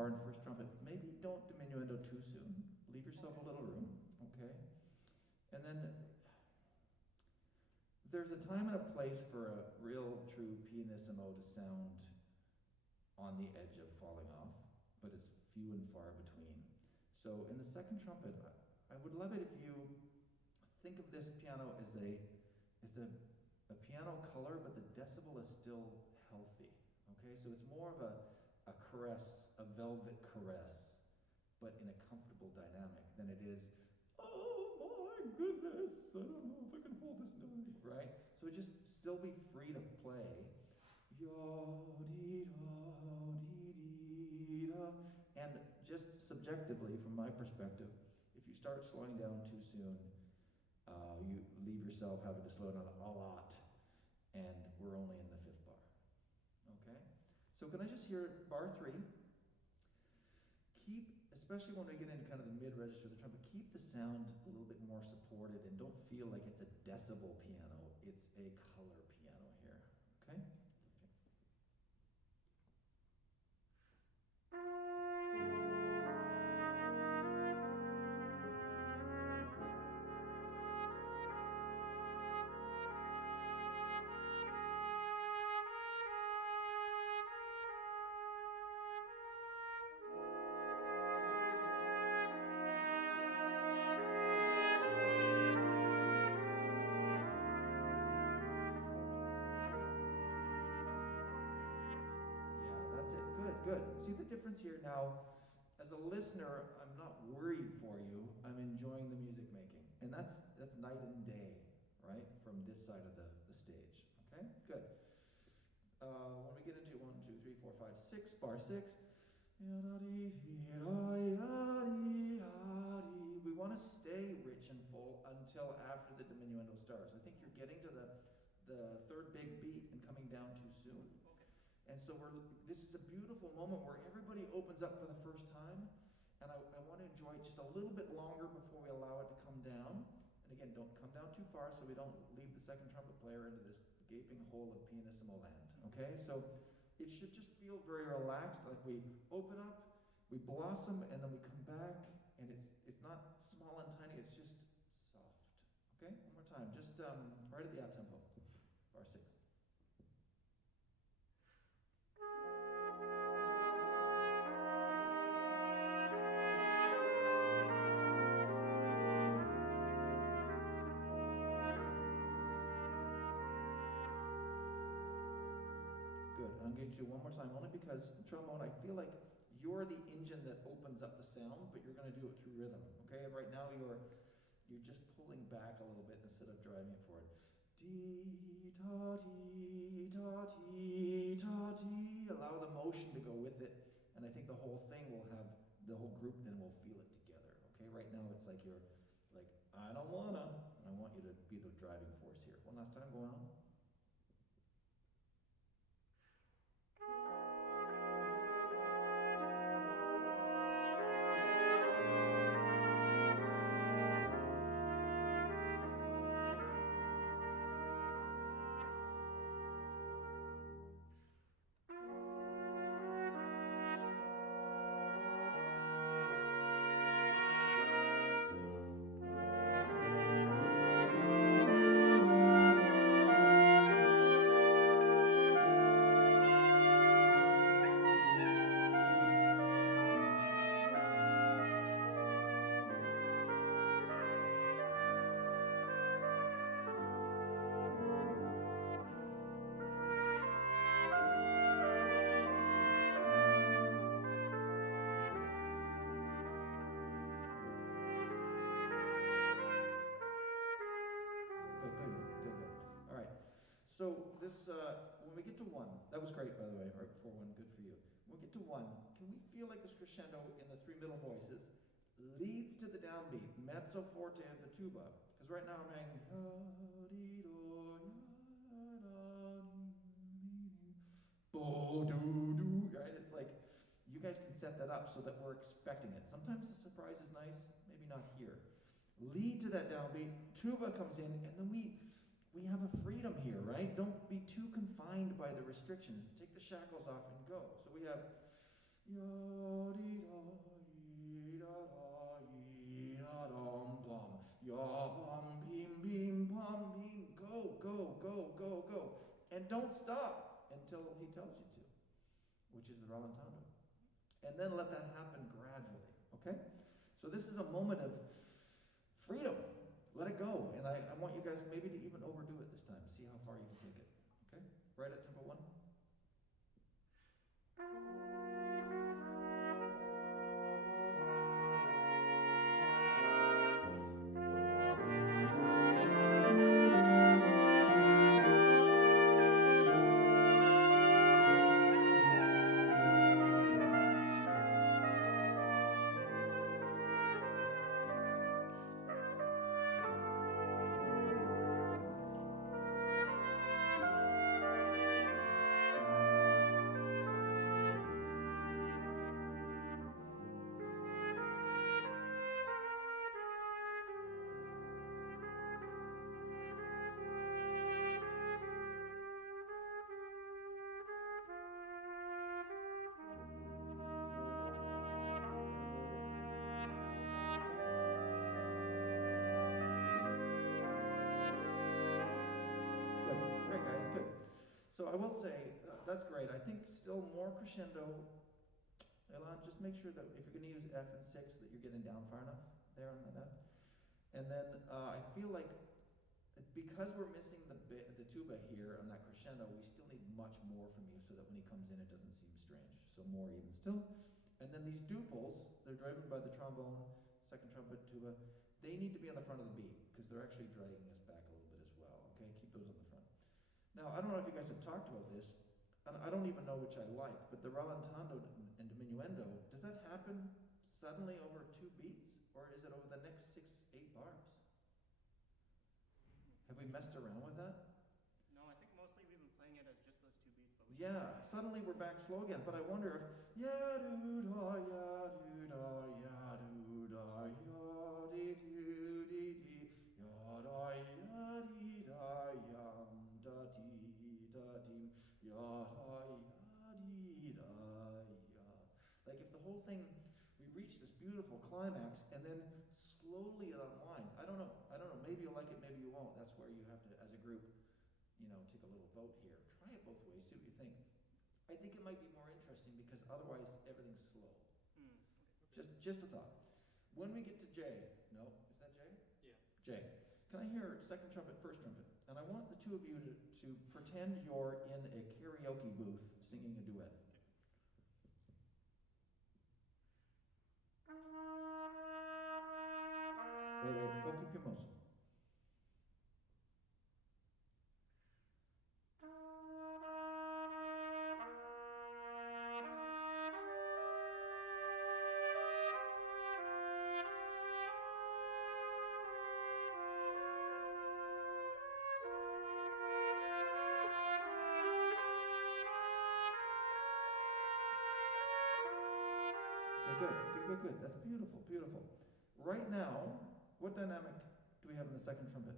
bar and first trumpet, maybe don't diminuendo too soon. Leave yourself a little room, okay? And then there's a time and a place for a real true pianissimo to sound on the edge of falling off, but it's few and far between. So in the second trumpet, I would love it if you think of this piano as a piano color, but the decibel is still healthy. Okay, so it's more of a caress, a velvet caress, but in a comfortable dynamic than it is, oh my goodness, I don't know if I can hold this note, right? So just still be free to play. And just subjectively, from my perspective, if you start slowing down too soon, you leave yourself having to slow down a lot, and we're only in the fifth bar. Okay? So can I just hear bar 3? Keep, especially when we get into kind of the mid-register of the trumpet, keep the sound a little bit more supported and don't feel like it's a decibel piano. It's a color piano here. Okay? Good. See the difference here now? As a listener, I'm not worried for you. I'm enjoying the music making. And that's night and day, right? From this side of the stage. Okay? Good. When we get into 1, 2, 3, 4, 5, 6, bar 6. We want to stay rich and full until after the diminuendo starts. I think you're getting to the third big beat and coming down too soon. And so this is a beautiful moment where everybody opens up for the first time, and I want to enjoy it just a little bit longer before we allow it to come down. And again, don't come down too far so we don't leave the second trumpet player into this gaping hole of pianissimo land, okay? So it should just feel very relaxed, like we open up, we blossom, and then we come back, and it's not small and tiny, it's just soft, okay? One more time, just right at the out tempo, bar 6. Good. I'm going to do one more time, only because trombone, I feel like you're the engine that opens up the sound, but you're going to do it through rhythm. Okay? And right now you're just pulling back a little bit instead of driving it forward. Dee ta dee ta dee ta dee. Allow the motion to go with it, and I think the whole thing will have the whole group then will feel it together. Okay? Right now it's like you're like I don't wanna, and I want you to be the driving force here. One last time, go on. Good. All right. So this, when we get to 1, that was great, by the way, right before 1, good for you. When we get to 1, can we feel like this crescendo in the 3 middle voices leads to the downbeat, mezzo forte of the tuba? Because right now I'm hanging, right? It's like, you guys can set that up so that we're expecting it. Sometimes the surprise is nice, maybe not here. Lead to that downbeat, tuba comes in, and then we have a freedom here, right? Don't be too confined by the restrictions. Take the shackles off and go. So we have, bum. Ya bum beam beam bum beam. Go, go, go, go, go. And don't stop until he tells you to, which is the rallentando. And then let that happen gradually, okay? So this is a moment of freedom. Let it go. And I want you guys maybe to even overdo it this time. See how far you can take it, okay? Right at tempo 1. So I will say, that's great. I think still more crescendo. Elan, just make sure that if you're going to use F and 6 that you're getting down far enough there on that F. And then I feel like because we're missing the tuba here on that crescendo, we still need much more from you so that when he comes in it doesn't seem strange. So more even still. And then these duples, they're driven by the trombone, second trumpet, tuba. They need to be on the front of the beat because they're actually dragging us back a little bit as well. Okay, keep those on the front. Now, I don't know if you guys have talked about this, and I don't even know which I like, but the rallentando and diminuendo, does that happen suddenly over 2 beats, or is it over the next 6, 8 bars? Have we messed around with that? No, I think mostly we've been playing it as just those 2 beats, but we Yeah, suddenly we're back slow again, but I wonder if ya-doo-da, ya-doo-da, ya-doo-da, ya-dee-doo-dee-dee, ya-da, ya-dee-da, yum-da-dee-da-deem, ya-da, ya-dee-da, ya. Like if the whole thing, we reach this beautiful climax and then slowly it unwinds. I don't know. Maybe you'll like it, maybe you won't. That's where you have to, as a group, take a little vote here. Try it both ways, see what you think. I think it might be more interesting because otherwise everything's slow. Just a thought. When we get to J, no, is that J? Yeah. J. Can I hear second trumpet, first trumpet? And I want the two of you to pretend you're in a karaoke booth singing a duet. Wait, poco più mosso. Good. That's beautiful, beautiful. Right now, what dynamic do we have in the second trumpet?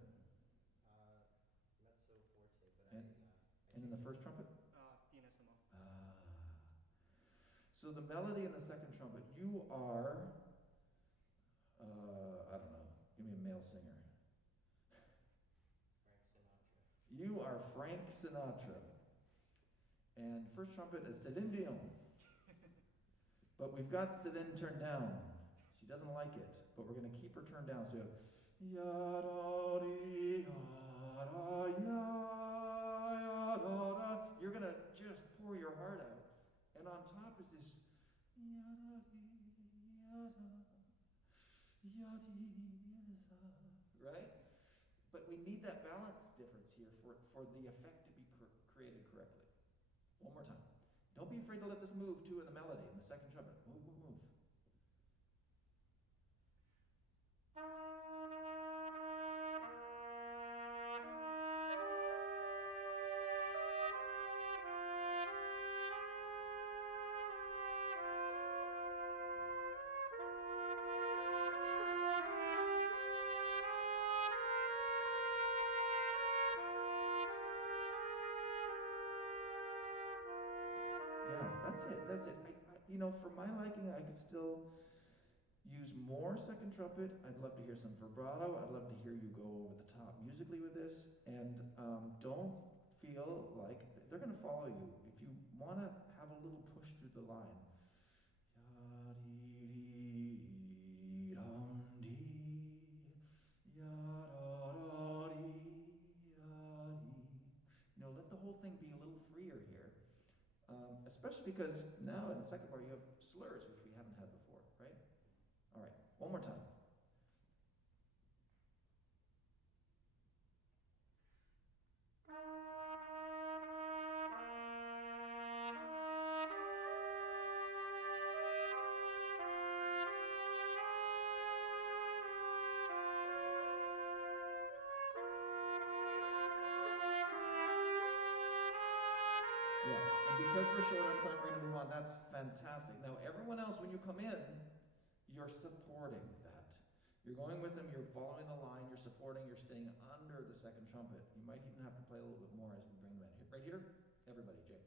Mezzo forte, but and in the first trumpet? Pianissimo. So the melody in the second trumpet, you are, I don't know, give me a male singer. Frank Sinatra. You are Frank Sinatra. And first trumpet is Celine Dion. But we've got Celine turned down. She doesn't like it, but we're going to keep her turned down. So you have you're going to just pour your heart out. And on top is this right? But we need that balance difference here for the effect to be created correctly. One more time. Don't be afraid to let this move too in the melody, in the second trumpet. Move. Yeah, that's it. for my liking, I could still use more second trumpet. I'd love to hear some vibrato. I'd love to hear you go over the top musically with this. And don't feel like they're going to follow you. If you want to have a little push through the line, let the whole thing be a little freer here. Especially because now in the second bar you have slurs, which we haven't had before, right? All right, one more time. Yes, and because we're short on time, we're going to move on. That's fantastic. Now, everyone else, when you come in, you're supporting that. You're going with them, you're following the line, you're supporting, you're staying under the second trumpet. You might even have to play a little bit more as we bring them in. Right here, everybody, Jay.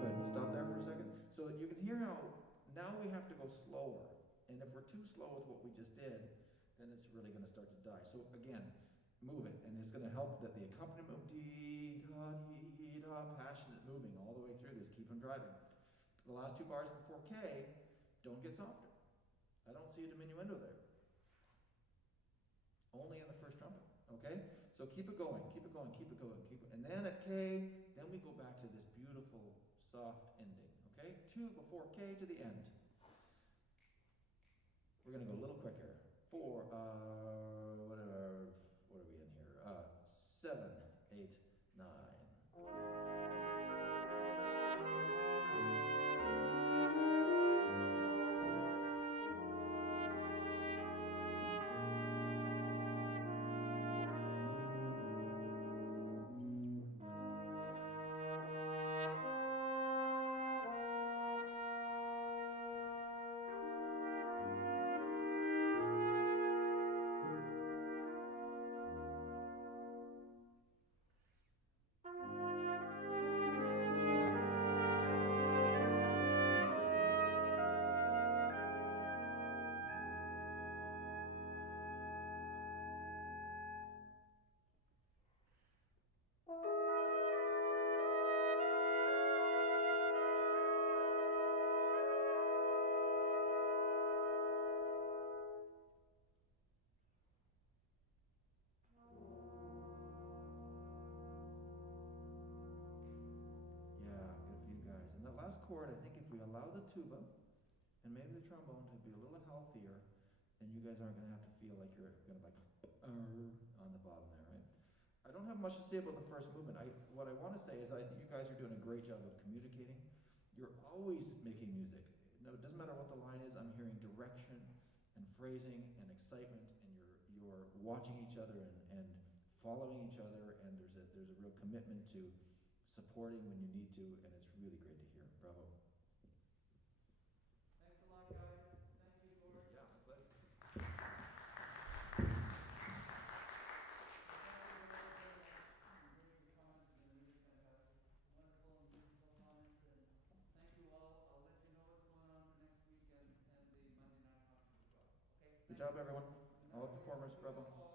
Good. Stop there for a second. So you can hear how now we have to go slower. And if we're too slow with what we just did, then it's really going to start to die. So again, move it. And it's going to help that the accompaniment, dee, da, passionate moving all the way through this. Keep them driving. The last two bars before K, don't get softer. I don't see a diminuendo there. Only in the first trumpet. Okay? So keep it going, keep it going, keep it going, keep it. And then at K, then we go back to this beautiful soft ending. Okay? 2 before K to the end. We're going to go a little quicker. 4, what are we in here? 7, 8, 9. Yeah, good for you guys. And that last chord, I think if we allow the tuba and maybe the trombone to be a little healthier, then you guys aren't going to have to feel like you're going to like on the bottom there, right? I don't have much to say about the first movement. What I want to say is I think you guys are doing a great job of communicating. You're always making music. No, it doesn't matter what the line is. I'm hearing direction and phrasing and excitement, and you're watching each other and following each other, and there's a real commitment to supporting when you need to, and it's really great to hear. Bravo. Thanks a lot, guys. Thank you, Gord. Yeah, my pleasure. Wonderful and beautiful comments, and thank you all. I'll let you know what's going on for next week and the Monday night concert as well. Okay? Good job, everyone. All performers, bravo.